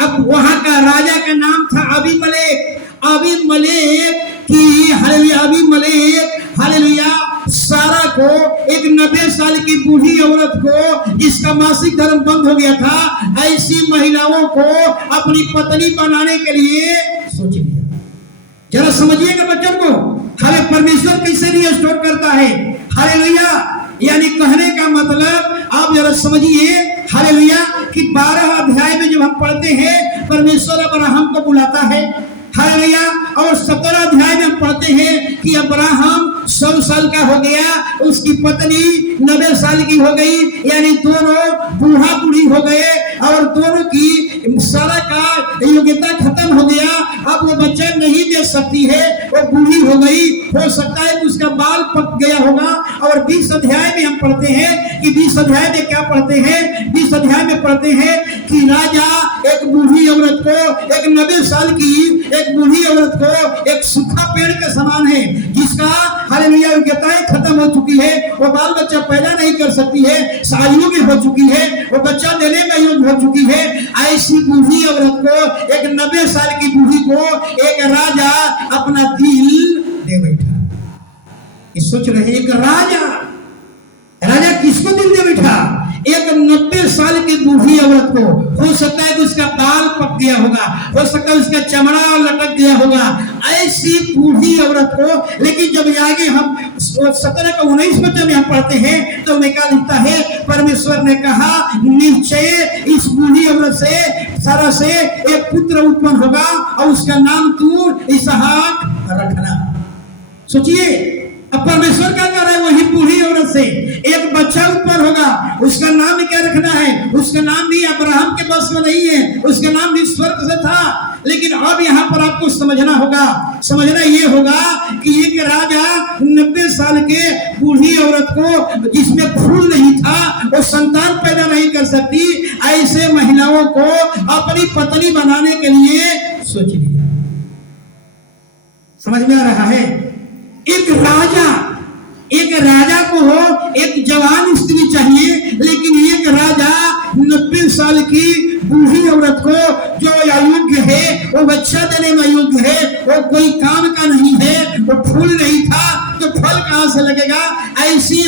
अब वहां का राजा का नाम था अबीमेलेक। अबीमेलेक की हालेलुया, अबीमेलेक हालेलुया सारा को, एक 90 साल की बूढ़ी औरत को जिसका मासिक धर्म बंद हो गया था, ऐसी महिलाओं को अपनी पत्नी बनाने के लिए सोच लिया। जरा समझिएगा बच्चों को, हमें परमेश्वर कैसे रिस्टोर करता है। हालेलुया। यानी कहने का मतलब आप जरा समझिए हालेलुया कि 12 अध्याय में जब हम पढ़ते हैं परमेश्वर अब्राहम को बुलाता है। हालेलुया। और 17 अध्याय में हम पढ़ते हैं कि अब्राहम 100 साल का हो गया, उसकी पत्नी 90 साल की हो गई, यानी दोनों बूढ़ा बूढ़ी हो गए और दोनों की सारा का योग्यता खत्म हो गया। अब वो बच्चा नहीं दे सकती है, वो बूढ़ी हो गई, हो सकता है कि उसका बाल पक गया होगा। और 20 अध्याय में हम पढ़ते हैं कि 20 अध्याय में क्या पढ़ते हैं, 20 अध्याय में पढ़ते हैं कि राजा एक बूढ़ी औरत को, एक 90 साल की एक बूढ़ी औरत को एक सूखा पेड़ के समान है, जिसका हालेलुया योग्यताएं खत्म हो चुकी है, वो बाल बच्चा पैदा नहीं कर सकती है, आयु हो चुकी है, वो बच्चा देने में योग्य हो चुकी है। ऐसी बूढ़ी औरत को, एक 90 साल की बूढ़ी को एक राजा अपना दिल दे बैठा। ये सोच रहे एक राजा, राजा किसको दिल दे बैठा? एक 90 साल की बूढ़ी औरत को। हो सकता है कि उसका बाल पक गया होगा, हो सकता है उसका चमड़ा लटक गया होगा, ऐसी बूढ़ी औरत को। लेकिन जब आगे हम 17 का 19 वचन में हम पढ़ते हैं तो क्या लिखता है, परमेश्वर ने कहा निश्चय इस बूढ़ी औरत से, सारा से एक पुत्र उत्पन्न होगा और उसका नाम तू इसहाक रखना। सोचिए, अब परमेश्वर क्या कर रहा है, वही बूढ़ी औरत से एक बच्चा उत्पन्न होगा, उसका नाम क्या रखना है? उसका नाम भी अब्राहम के बस में नहीं है, उसका नाम भी स्वर्ग से था। लेकिन अब यहाँ पर आपको समझना होगा, समझना ये होगा कि एक राजा 90 साल के बूढ़ी औरत को, जिसमें खून नहीं था, वो संतान पैदा नहीं कर सकती, ऐसे महिलाओं को अपनी पत्नी बनाने के लिए सोच लिया। समझ में आ रहा है? एक राजा को हो एक जवान स्त्री चाहिए, लेकिन एक राजा 90 साल की बूढ़ी औरत को जो अयोग्य है, वो बच्चा देने में अयोग्य है, वो कोई काम का नहीं है, वो फूल नहीं था तो फल कहां से लगेगा? ऐसे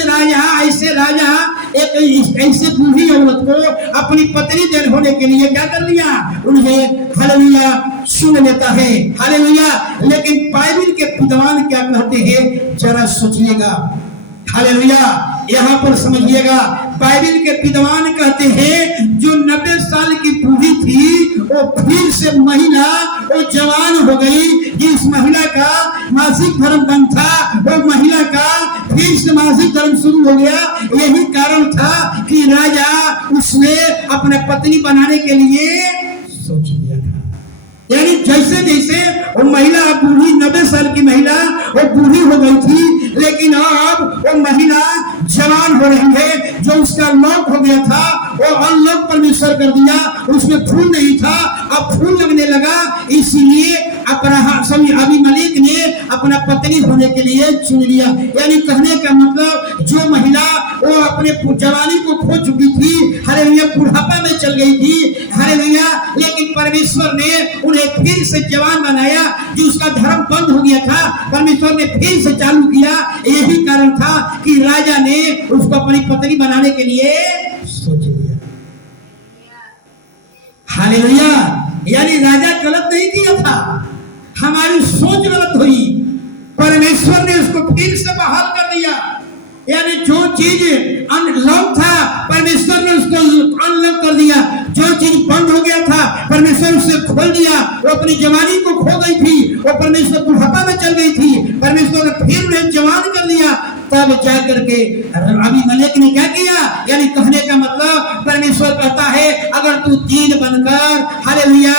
राजा एक ऐसे बूढ़ी औरत को अपनी पत्नी देने होने के लिए क्या कर लिया? उन्हें हालेलुया सुन लेता है। हालेलुया। लेकिन बाइबल के विद्वान क्या कहते हैं, जरा सोचिएगा। हालेलुया। यहाँ पर समझिएगा, बाइबल के विद्वान कहते हैं जो 90 साल की बूढ़ी थी, वो फिर से महिला, वो जवान हो गई। जिस महिला का मासिक धर्म बंद था, वो महिला का फिर से मासिक धर्म शुरू हो गया। यही कारण था कि राजा उसने अपने पत्नी बनाने के लिए सोच लिया था। यानी जैसे जैसे वो महिला बूढ़ी, 90 साल की महिला वो बूढ़ी हो गई थी, लेकिन अब वो महिला जवान हो रही है। जो उसका लॉक हो गया था वो अनलॉक परमेश्वर कर दिया, उसमें फूल नहीं था, अब फूल लगने लगा। इसीलिए अबीमेलेक ने अपना पत्नी होने के लिए चुन लिया। यानी कहने का मतलब जो महिला वो अपने जवानी को खो चुकी थी, हालेलुया, बुढ़ापा में चल गई थी, हालेलुया, लेकिन परमेश्वर ने उन्हें फिर से जवान बनाया। जो उसका धर्म बंद हो गया था, परमेश्वर ने फिर से चालू किया। यही कारण था कि राजा ने उसको अपनी पत्नी बनाने के लिए सोच लिया। हालेलुया। यानी राजा गलत नहीं किया था, हमारी सोच गलत हुई, परमेश्वर ने उसको फिर से बहाल कर दिया। यानी जो चीज अनलॉक था परमेश्वर ने उसको अनलॉक कर दिया, जो चीज बंद हो गया था परमेश्वर उसे खोल दिया। वो अपनी जवानी को खो गई थी, वो परमेश्वर बुढ़ापा में चल गई थी, परमेश्वर ने फिर उन्हें जवान कर दिया। तब जा करके अबीमेलेक ने क्या किया, यानी कहने का मतलब परमेश्वर कहता है अगर तू दीन बनकर, हालेलुया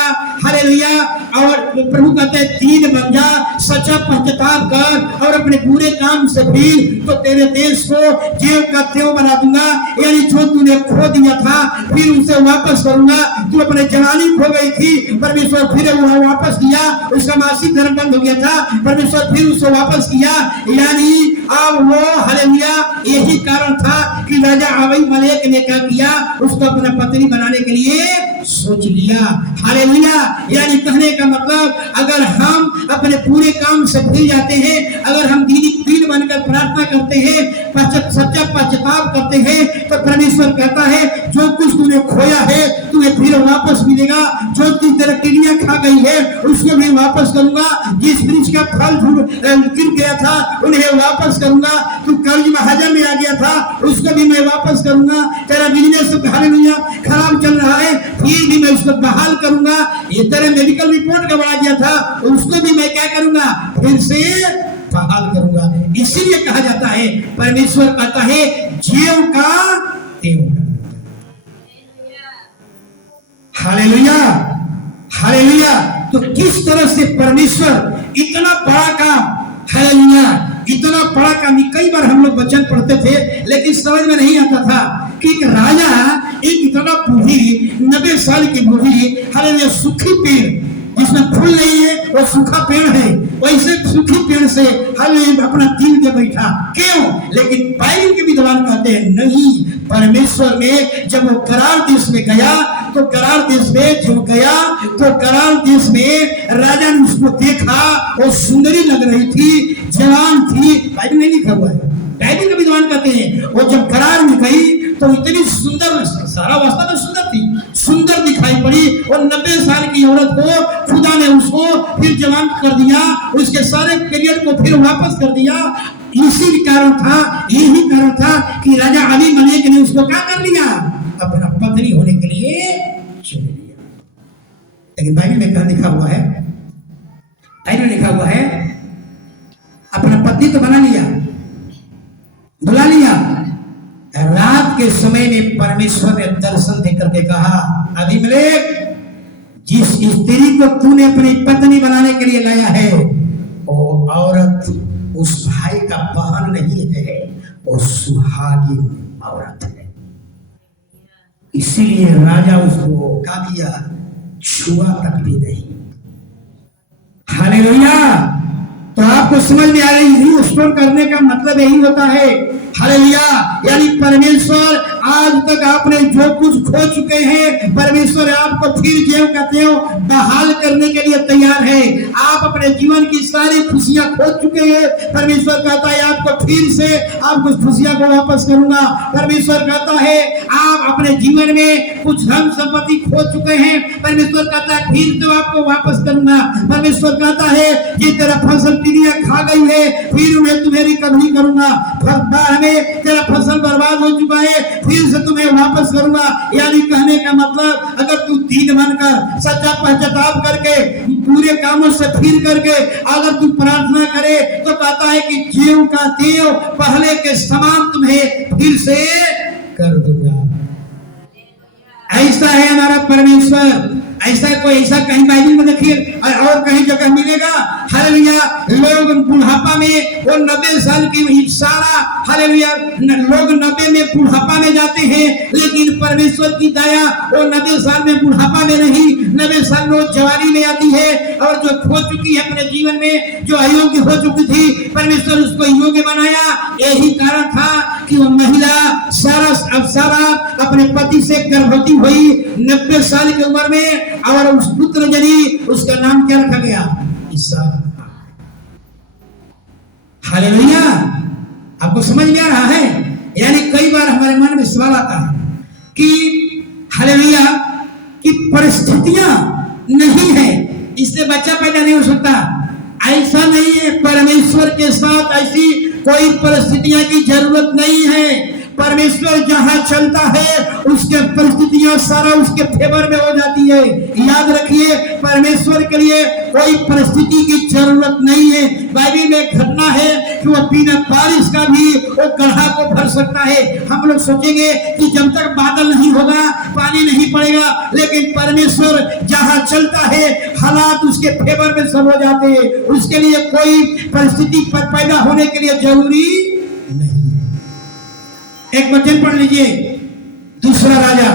हालेलुया, और प्रभु कहते हैं दीन बन जा, सच्चा पश्चाताप कर और अपने बुरे काम से फिर, तो तेरे देश को ज्यों का त्यों बना दूंगा। यानी जो तूने खो दिया था फिर उसे वापस करूंगा। तू अपने जवानी खो गई थी, परमेश्वर फिर वो वापस किया। उसका मासिक धर्म बंद हो गया था, परमेश्वर फिर उसे वापस किया। यानी अब वो हालेलुया, यही कारण था कि राजा अबीमेलेक ने क्या किया, उसको अपना पत्नी बनाने के लिए सोच लिया। हालेलुया, यानी कहने का मतलब अगर हम अपने पूरे काम से भूल जाते हैं, अगर हम दीन बनकर प्रार्थना करते हैं, सच्चा पश्चाताप करते हैं, तो परमेश्वर कहता है जो कुछ तूने खोया है तुम्हें फिर वापस मिलेगा। जो चीज तेरा टिड्डियां खा गई है उसको भी वापस करूंगा। जिस वृक्ष का फल गिर गया था उन्हें वापस करूंगा। तू कर्ज महाजन में आ गया था उसको भी मैं वापस करूंगा। तेरा बिजनेस हालेलुया खराब चल रहा है फिर भी मैं उसको बहाल करूंगा। ये तेरा मेडिकल रिपोर्ट गड़बड़ा गया था उसको भी मैं क्या करूंगा, फिर से बहाल करूंगा। इसीलिए कहा जाता है परमेश्वर कहता है ज्यों का त्यों कर। Hallelujah hallelujah. तो किस तरह से परमेश्वर इतना बड़ा काम, हालेलुया इतना बड़ा काम। कई बार हम लोग वचन पढ़ते थे लेकिन समझ में नहीं आता था कि एक राजा, एक इतना बूढ़ी 90 साल की बूढ़ी, हालेलुया सूखी पेड़ जिसमें फूल नहीं है वो सूखा पेड़ है, वैसे सूखी पेड़ से हालेलुया अपना दिल के बैठा। क्यों? लेकिन बाइबल के विद्वान कहते हैं नहीं, परमेश्वर ने जब वो करार देश में गया तो करार देश में जो गया तो करार देश में राजा ने उसको देखा, वो सुंदरी लग रही थी, जवान थी। बाइबल नहीं लिखा हुआ है, बाइबल के विद्वान कहते हैं वो जब करार में गई तो इतनी सुंदर, सारा वास्तव में सुंदर थी, सुंदर दिखाई पड़ी। और 90 साल की औरत को खुदा ने उसको फिर जवान कर दिया, उसके सारे करियर को फिर वापस कर दिया। इसी कारण था, यही कारण था कि राजा अबीमेलेक ने उसको क्या कर लिया, अपना पत्नी होने के लिए चुन लिया। लेकिन बाइबल में क्या लिखा हुआ है, बाइबल लिखा हुआ है अपना पत्नी तो बना लिया, बुला लिया। रात के समय में परमेश्वर ने दर्शन देकर के कहा अबीमेलेक जिस स्त्री को तूने अपनी पत्नी बनाने के लिए लाया है वो औरत उस भाई का बहन नहीं है, वो सुहागिन औरत है। इसीलिए राजा उसको क्या दिया, छुआ तक भी नहीं। हालेलुया। तो आपको समझ में आ रही है, रिस्टोर करने का मतलब यही होता है। हालेलुया, यानी परमेश्वर आज तक आपने जो कुछ खो चुके हैं परमेश्वर आपको फिर ज्यों का त्यों बहाल करने के लिए तैयार है। आप अपने जीवन की सारी खुशियां खो चुके हैं, परमेश्वर कहता है आपको फिर से आपको खुशियां को वापस करूंगा। परमेश्वर कहता है आप अपने जीवन में कुछ धन संपत्ति खो चुके हैं, परमेश्वर कहता है फिर से आपको वापस करूंगा। परमेश्वर कहता है ये तेरा फसल टिड्डियां खा गई है फिर मैं तुम्हें रिकवरी करूंगा। तेरा फसल बर्बाद हो चुका है फिर से तुम्हें वापस करूंगा। यानी कहने का मतलब अगर तू दीन बनकर सच्चा पश्चाताप करके पूरे कामों से फिर करके अगर तू प्रार्थना करे तो कहता है कि ज्यों का त्यों पहले के समान तुम्हें फिर से कर दूंगा। ऐसा है हमारा परमेश्वर। ऐसा कोई ऐसा कहीं बाइबल में देखिए और कहीं जगह मिलेगा। हालेलुया, लोग बुढ़ापा में वो 90 साल की सारा हालेलुया लोग 90 में बुढ़ापा में जाते हैं, लेकिन परमेश्वर की दया वो 90 साल में बुढ़ापा में नहीं, 90 साल में जवानी में आती है। और जो खो चुकी है अपने जीवन में, जो अयोग्य हो चुकी थी, परमेश्वर उसको योग्य बनाया। यही कारण था कि वो महिला सारा अपने पति से गर्भवती हुई 90 साल की उम्र में, और उस पुत्र जनी उसका नाम क्या रखा गया, ईसा। हालेलुया, आपको समझ में आ रहा है। यानी कई बार हमारे मन में सवाल आता है कि हालेलुया कि परिस्थितियां नहीं है इससे बच्चा पैदा नहीं हो सकता। ऐसा नहीं है, परमेश्वर के साथ ऐसी कोई परिस्थितियां की जरूरत नहीं है। परमेश्वर जहां चलता है उसके परिस्थितियां सारा उसके फेवर में हो जाती है। याद रखिए, परमेश्वर के लिए कोई परिस्थिति की जरूरत नहीं है। बाइबल में घटना है कि वो बिना बारिश का भी वो गड्ढा को भर सकता है। हम लोग सोचेंगे कि जब तक बादल नहीं होगा पानी नहीं पड़ेगा, लेकिन परमेश्वर जहां चलता है हालात उसके फेवर में सब हो जाते हैं। उसके लिए कोई परिस्थिति पैदा होने के लिए जरूरी नहीं है। एक वचन पढ़ लीजिए, दूसरा राजा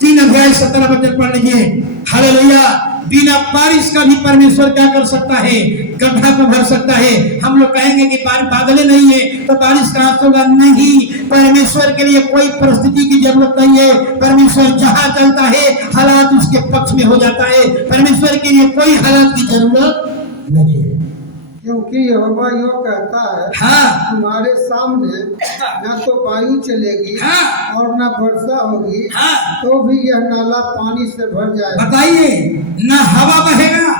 3 अध्याय 17 वचन पढ़ लीजिए। हालेलुया। बिना बारिश का भी परमेश्वर क्या कर सकता है? गड्ढा को भर सकता है। हम लोग कहेंगे कि बादल नहीं है तो बारिश कहां से होगा? नहीं, परमेश्वर के लिए कोई परिस्थिति की जरूरत नहीं है। परमेश्वर जहां चलता है हालात उसके पक्ष में हो जाता है। परमेश्वर के लिए कोई हालात की जरूरत नहीं है, क्योंकि यहोवा यो कहता है, हाँ, तुम्हारे सामने न तो वायु चलेगी, हाँ, और न वर्षा होगी, हाँ, तो भी यह नाला पानी से भर जाएगा। बताइए, न हवा बहेगा,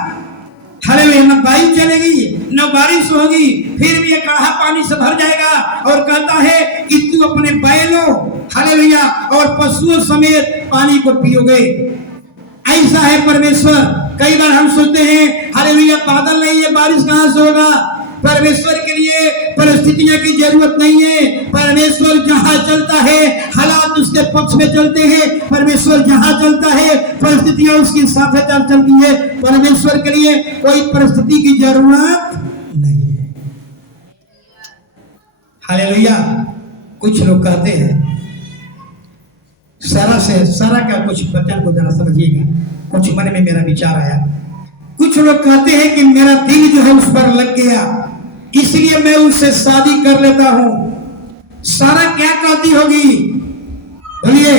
हालेलुया, न वायु चलेगी, न बारिश होगी, फिर भी ये गड्ढा पानी से भर जाएगा। और कहता है कि तू अपने बैलों, हालेलुया, और पशुओं समेत पानी को पियोगे। ऐसा है परमेश्वर। कई बार हम सोचते हैं हालेलुया बादल नहीं है, बारिश कहां से होगा? परमेश्वर के लिए परिस्थितियां की जरूरत नहीं है। परमेश्वर जहां चलता है हालात उसके पक्ष में चलते हैं। परमेश्वर जहां चलता है परिस्थितियां उसके साथ चलती है। परमेश्वर के लिए कोई परिस्थिति की जरूरत नहीं है। हालेलुया। कुछ लोग कहते हैं, सारा का कुछ वचन को जरा समझिएगा, कुछ मन में मेरा विचार आया। कुछ लोग कहते हैं कि मेरा दिल जो है उस पर लग गया, इसलिए मैं उससे शादी कर लेता हूं। सारा क्या कहती होगी? बोलिए,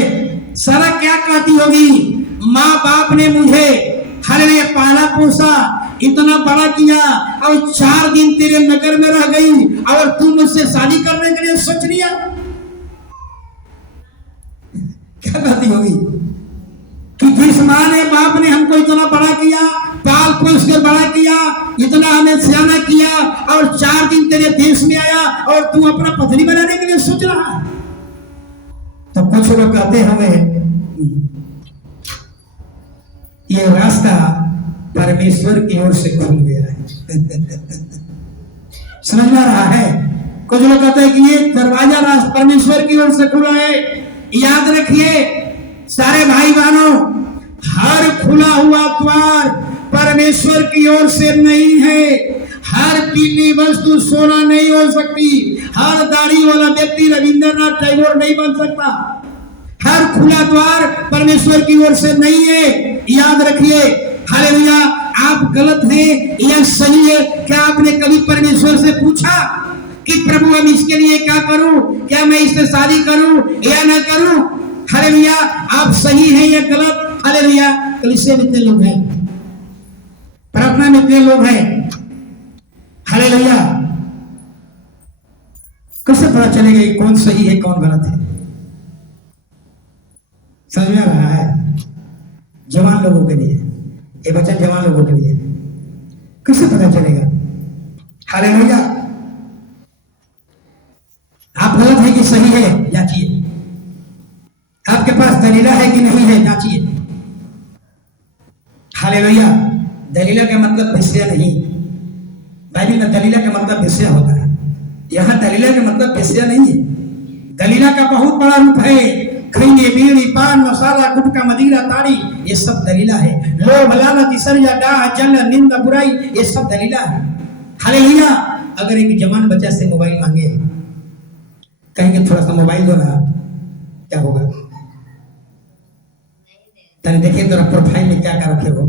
सारा क्या कहती होगी? माँ बाप ने मुझे हालेलुया पाला पोसा, इतना बड़ा किया, और 4 दिन तेरे नगर में रह गई और तू मुझसे शादी करने के लिए सोच लिया। क्या कहती होगी कि जिस माँ ने बाप ने हमको इतना बड़ा किया, पाल पोस कर बड़ा किया, इतना हमें सियाना किया, और 4 दिन तेरे देश में आया और तू अपना पत्नी बनाने के लिए सोच रहा है। तो कुछ लोग कहते हमें ये रास्ता परमेश्वर की ओर से खुल गया है। समझ में आ रहा है? कुछ लोग कहते हैं कि ये दरवाजा रास्ता परमेश्वर की ओर से खुला है। याद रखिए सारे भाई बहनों, हर खुला हुआ द्वार परमेश्वर की ओर से नहीं है। हर पीली वस्तु सोना नहीं हो सकती। हर दाढ़ी वाला व्यक्ति रविंद्रनाथ टैगोर नहीं बन सकता। हर खुला द्वार परमेश्वर की ओर से नहीं है। याद रखिए। हालेलुया। आप गलत हैं या सही है? क्या आपने कभी परमेश्वर से पूछा कि प्रभु हम इसके लिए क्या करूं? क्या मैं इससे शादी करूं या ना करूं? हालेलुया। आप सही हैं या गलत? हालेलुया। कलीसिया में इतने लोग हैं, प्रार्थना में इतने लोग हैं, हालेलुया। कैसे पता चलेगा कौन सही है कौन गलत है? समझ में आ रहा है? जवान लोगों के लिए ये वचन, जवान लोगों के लिए कैसे पता चलेगा? हालेलुया। आप गलत है कि सही है, जांचिए। आपके पास दलीला है कि नहीं है, जांचिए। हालेलुया। दलीला का मतलब विषय नहीं। बाइबल में दलीला का मतलब विषय होता है। यहाँ दलीला का मतलब विषय नहीं है। दलीला का बहुत बड़ा रूप है। खैनी, बीड़ी, पान मसाला, गुटखा, मदिरा, ताड़ी, ये सब दलीला है। लोभ, लालच, ईर्ष्या, डाह, जलन, निंदा, बुराई, ये सब दलीला है। हालेलुया। अगर एक जवान बच्चा से मोबाइल मांगे, कहेंगे थोड़ा सा मोबाइल दो ना, क्या होगा? तने देखिए तेरा प्रोफाइल में क्या क्या रखे हो।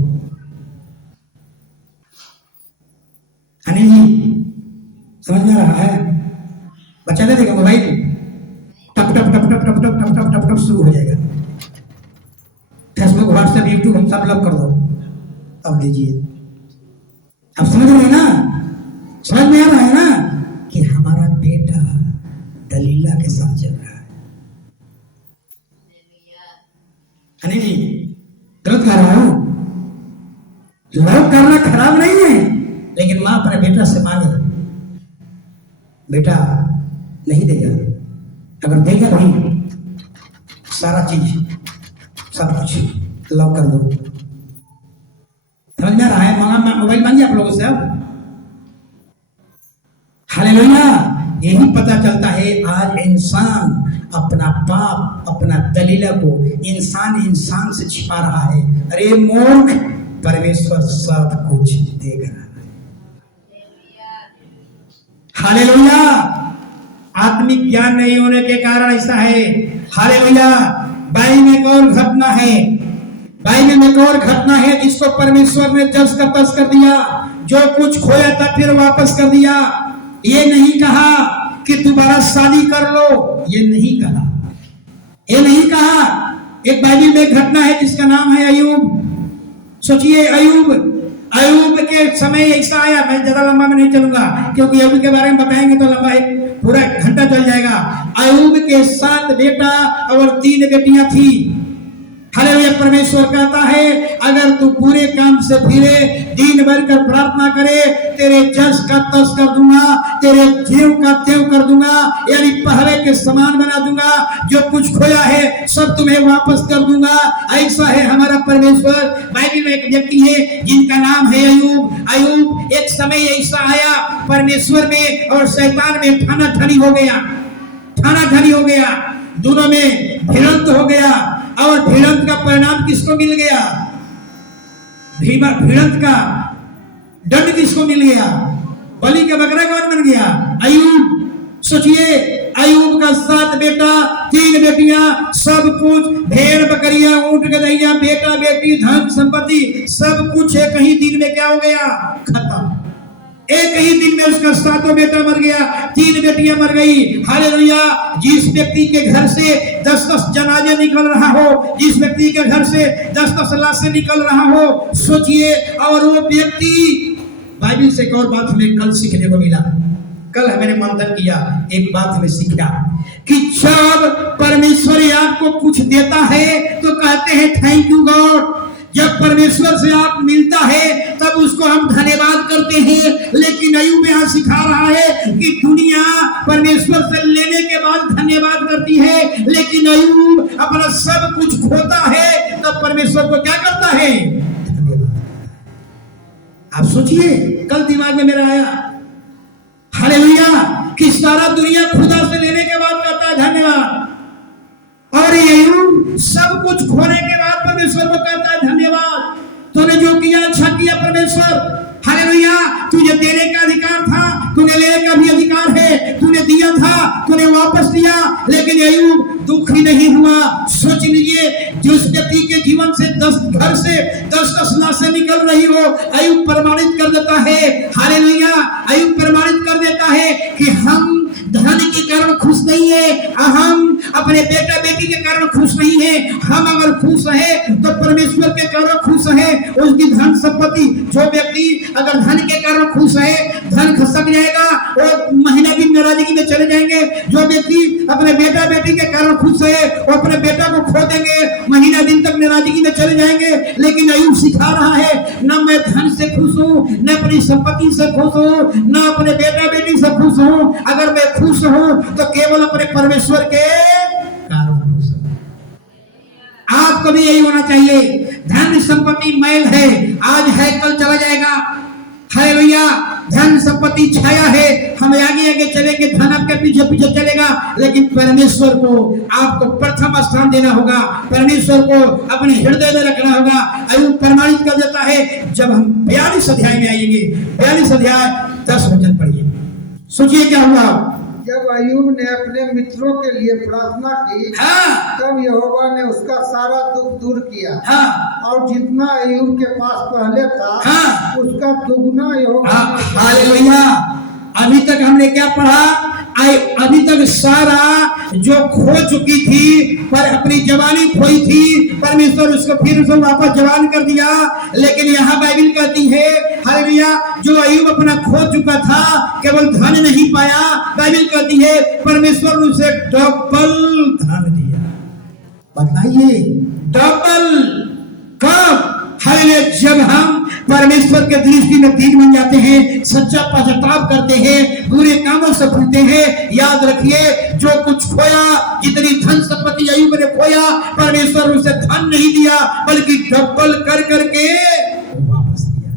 अनिल जी समझ में आ रहा है? बच्चा दे देगा मोबाइल, टप टप टप टप टप टप टप टप टप टप शुरू हो जाएगा। फेसबुक, व्हाट्सएप, यूट्यूब हम सब लोग कर दो। अब दीजिए। अब समझ रहे हैं ना? समझ में आ रहा है ना कि हमारा बेटा दलीला के साथ चल रहा है। अनिल जी गलत कह रहा हूं? लव करना खराब नहीं है, लेकिन मां अपने बेटा से मांगे, बेटा नहीं देगा। अगर देगा नहीं, सारा चीज सब कुछ लॉक कर दो। समझ में आ रहा है? मोबाइल मांगिए आप लोगों से अब। हालेलुया। यही पता चलता है आज इंसान अपना पाप, अपना दलीला को इंसान से छिपा रहा है। अरे मूर्ख, परमेश्वर सब कुछ देख रहा है। हालेलुया। आत्मिक ज्ञान नहीं होने के कारण ऐसा है। हालेलुया। बाइबल में एक और घटना है, बाइबल में एक और घटना है जिसको परमेश्वर ने जस का तस कर दिया। जो कुछ खोया था फिर वापस कर दिया। ये नहीं कहा कि दोबारा शादी कर लो, ये नहीं कहा, ये नहीं कहा। एक बाइबल में एक घटना है जिसका नाम है अयूब। सोचिए, अयूब के समय ऐसा आया। मैं ज्यादा लंबा में नहीं चलूंगा क्योंकि अयूब के बारे में बताएंगे तो लंबा एक पूरा घंटा चल जाएगा। अयूब के 7 बेटा और 3 बेटियां थी। हालेलुया। परमेश्वर कहता है अगर तू पूरे काम से फिरे, दिन भर कर प्रार्थना करे, तेरे जस का तस कर दूंगा, तेरे जेव का तेव कर दूंगा, यानी पहले के समान बना दूंगा। जो कुछ खोया है सब तुम्हें वापस कर दूंगा। ऐसा है हमारा परमेश्वर। बाइबल में एक व्यक्ति है जिनका नाम है अयूब। अयूब एक समय ऐसा आया, परमेश्वर में और शैतान में ठानाठानी हो गया, ठानाठानी हो गया, दोनों में भिड़ंत हो गया। और भिड़ंत का परिणाम किसको मिल गया? भिड़ंत का दंड किसको मिल गया? बलि का बकरा कौन बन गया? अयूब। सोचिए, अयूब का 7 बेटा 3 बेटियां, सब कुछ, भेड़ बकरियां, ऊंट गदहिया, बेटा बेटी, धन संपत्ति, सब कुछ एक ही दिन में क्या हो गया? खत्म। एक ही दिन में उसका 7 बेटा मर गया, 3 बेटियां मर गई। हालेलुया। जिस व्यक्ति के घर से 10-10 जनाजे निकल रहा हो, जिस व्यक्ति के घर से 10-10 लाशें निकल रहा हो, सोचिए। और वो व्यक्ति, बाइबल से एक और बात हमें कल सीखने को मिला। कल मैंने मंथन किया, एक बात हमें सीखा कि जब परमेश्वर आपको कुछ देता है तो कहते हैं थैंक यू गॉड। जब परमेश्वर से आप मिलता है तब उसको हम धन्यवाद करते हैं। लेकिन अयूब यहाँ सिखा रहा है कि दुनिया परमेश्वर से लेने के बाद धन्यवाद करती है, लेकिन अयूब अपना सब कुछ खोता है तब परमेश्वर को क्या करता है? धन्यवाद। आप सोचिए, कल दिमाग में मेरा आया, हालेलुया, कि सारा दुनिया खुदा से लेने के बाद कहता है धन्यवाद, और अयूब सब कुछ खोने के बाद परमेश्वर को कहता है धन्यवाद। तूने जो किया अच्छा किया परमेश्वर। हालेलुया। तुझे देने का अधिकार था, तूने लेने का भी अधिकार है। तूने दिया था, तूने वापस दिया। लेकिन अयूब दुखी नहीं हुआ। सोच लीजिए, जिस व्यक्ति के जीवन से 10 घर से 10-10 लाशें निकल रही हो, अयूब प्रमाणित कर देता है। हालेलुया। अयूब प्रमाणित कर देता है कि हम धन के कारण खुश नहीं है, हम अपने बेटा बेटी के कारण खुश नहीं है। हम अगर खुश है तो परमेश्वर के कारण खुश है। उसकी धन संपत्ति, जो व्यक्ति अगर धन के कारण खुश है, धन खसक जाएगा और महीना दिन नाराजगी में चले जाएंगे। जो व्यक्ति अपने बेटा बेटी के कारण खुश है, वो अपने बेटा को खो देंगे, महीना दिन तक नाराजगी में चले जाएंगे। लेकिन अयूब सिखा रहा है, न मैं धन से खुश हूँ, न अपनी संपत्ति से खुश हूँ, न अपने बेटा बेटी से खुश हूँ। अगर मैं खुश हूँ तो केवल अपने परमेश्वर के कारण खुश हूँ। आपको भी यही होना चाहिए। धन संपत्ति मैल है, आज है कल चला जाएगा। हालेलुया। धन संपत्ति छाया है, हम आगे आगे चलेंगे, धन आपके पीछे पीछे चलेगा। लेकिन परमेश्वर को आपको प्रथम स्थान देना होगा, परमेश्वर को अपने हृदय में रखना होगा। अयूब प्रमाणित कर देता है। जब हम 42 अध्याय में आएंगे, 42 अध्याय 10 वचन पढ़िए। सोचिए क्या हुआ। जब अयूब ने अपने मित्रों के लिए प्रार्थना की, हाँ। तब यहोवा ने उसका सारा दुख दूर किया। हाँ। और जितना अयूब के पास पहले था, हाँ। उसका दुगना यहोवा ने। हालेलुया। अभी तक हमने क्या पढ़ा? अभी तक सारा जो खो चुकी थी, पर अपनी जवानी खोई थी, परमेश्वर उसको फिर उसे वापस जवान कर दिया। लेकिन यहाँ बाइबल कहती है, हालेलुया, जो अयूब अपना खो चुका था, केवल धन नहीं पाया, बाइबल कहती है परमेश्वर ने उसे डबल धन दिया। बताइए, डबल। कब? हालेलुया। जब हम परमेश्वर के दृष्टि में दीन बन जाते हैं, सच्चा पश्चाताप करते हैं, बुरे कामों से भूलते हैं। याद रखिए, जो कुछ खोया, जितनी धन संपत्ति अय्यूब ने खोया, परमेश्वर उसे धन नहीं दिया बल्कि डबल कर करके वापस दिया।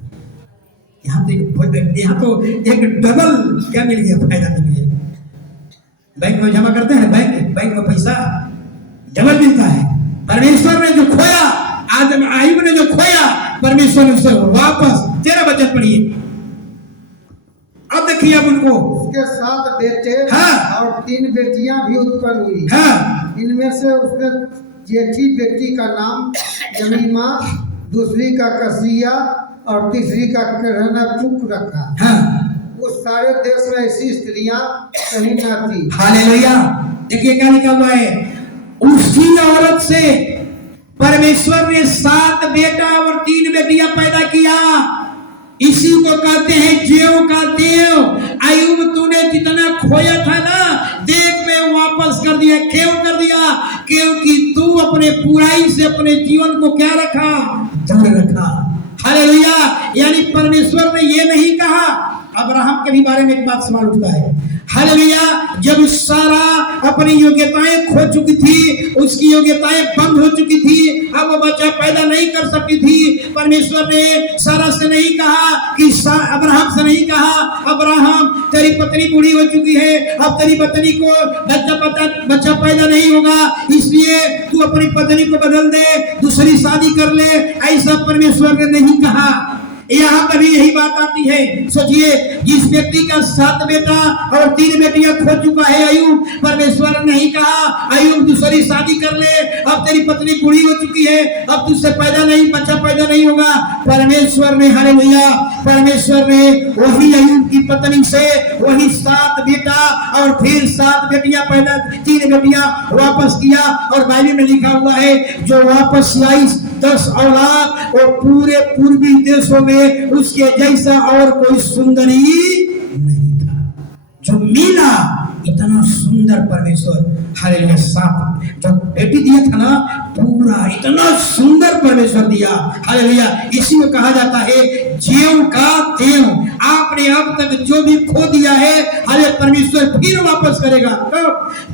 यहाँ तो एक डबल क्या मिल गया, फायदा मिल गया। बैंक में जमा करते हैं, बैंक में पैसा डबल मिलता है। परमेश्वर ने जो खोया, आदम अय्यूब ने जो खोया, परमेश्वर ने उसे वापस। 13 वचन पढ़िए। अब देखिए, अब उनको उसके 7 बेटे और 3 बेटियां भी उत्पन्न हुई। इनमें से उसने जेठी बेटी का नाम जमीमा, दूसरी का कसिया और तीसरी का करहनापुक रखा। उस सारे देश में ऐसी स्त्रियां कहीं न थी। हालेलुया। देखिए क्या लिखा हुआ है, उसी औरत से परमेश्वर ने 7 बेटा और 3 बेटियां पैदा किया। इसी को कहते हैं ज्यों का त्यों। अय्यूब, तूने जितना खोया था ना, देख में वापस कर दिया। क्यों कर दिया? क्योंकि तू अपने बुराई से अपने जीवन को क्या रखा, दूर रखा। हालेलुया। यानी परमेश्वर ने ये नहीं कहा। अब्राहम के भी बारे में एक बात सवाल उठता है। हालेलुया। जब सारा अपनी योग्यताएं खो चुकी थी, उसकी योग्यताएं बंद हो चुकी थी, अब वो बच्चा पैदा नहीं कर सकती थी, परमेश्वर ने सारा से नहीं कहा कि अब्राहम से नहीं कहा, अब्राहम तेरी पत्नी बूढ़ी हो चुकी है, अब तेरी पत्नी को बच्चा पैदा नहीं होगा, इसलिए तू अपनी पत्नी को बदल दे, दूसरी शादी कर ले। ऐसा परमेश्वर ने नहीं कहा। यहाँ पर भी यही बात आती है। सोचिए, जिस व्यक्ति का 7 बेटा और 3 बेटियां खो चुका है अय्यूब, परमेश्वर ने नहीं कहा अय्यूब दूसरी शादी कर ले, अब तेरी पत्नी बूढ़ी हो चुकी है, अब तुझसे बच्चा पैदा नहीं होगा। परमेश्वर ने, हालेलुया, परमेश्वर ने वही अय्यूब की पत्नी से वही 7 बेटा और फिर 7 बेटियां पैदा, 3 बेटियां वापस किया। और बाइबल में लिखा हुआ है, जो वापस आई 10 औलाद, वो पूरे पूर्वी देशों में उसके जैसा और कोई सुंदरी नहीं था। जो मिला इतना सुंदर परमेश्वर, हालेलुया, 7 जो बेटी दिया था ना, पूरा इतना सुंदर परमेश्वर दिया। हालेलुया। इसी को कहा जाता है ज्यों का त्यों। आपने अब तक जो भी खो दिया है, हालेलुया, परमेश्वर फिर वापस करेगा। तो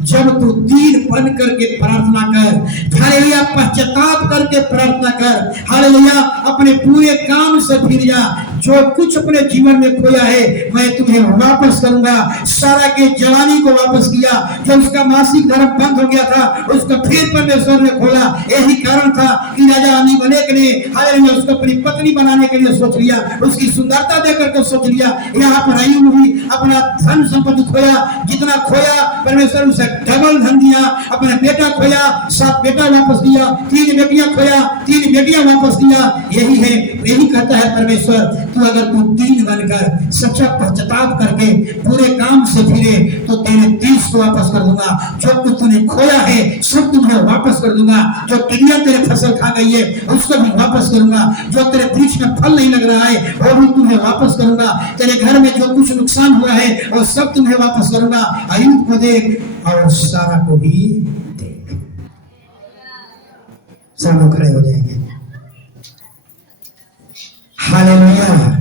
जब तू दीन बन करके प्रार्थना कर, हालेलुया, पश्चाताप करके प्रार्थना कर, हालेलुया, अपने पूरे काम से फिर जा। जो कुछ अपने जीवन में खोया है, मैं तुम्हें वापस करूंगा। सारा के जवानी को वापस किया, जब उसका मासिक धर्म बंद हो गया था, उसको फिर परमेश्वर ने खोला। यही कारण था कि राजा अबीमेलेक ने, हालेलुया, उसको अपनी पत्नी बनाने के लिए सोच लिया, उसकी सुंदरता देखकर के सोच लिया। यहाँ पर अय्यूब भी अपना धन संपत्ति खोया, जितना खोया परमेश्वर उसे डबल धन दिया। अपना बेटा खोया, 7 बेटा वापस दिया, 3 बेटियां खोया, 3 बेटियां वापस दिया। यही है, यही कहता है परमेश्वर, तू अगर तू दीन बनकर सच्चा पश्चाताप करके पूरे काम से फिरे, तो तेरे देश को वापस कर दूंगा। जो कुछ तूने खोया है सब तुम्हें वापस कर दूंगा। जो टिड्डियां तेरे फसल खा गई है उसको भी वापस करूंगा। जो तेरे वृक्ष में फल नहीं लग रहा है वो भी तुम्हें वापस करूंगा। तेरे घर में जो कुछ नुकसान हुआ है वो सब तुम्हें वापस करूंगा। अय्यूब को देख और सारा को भी देख। सब लोग खड़े हो जाएंगे। हालेलुया।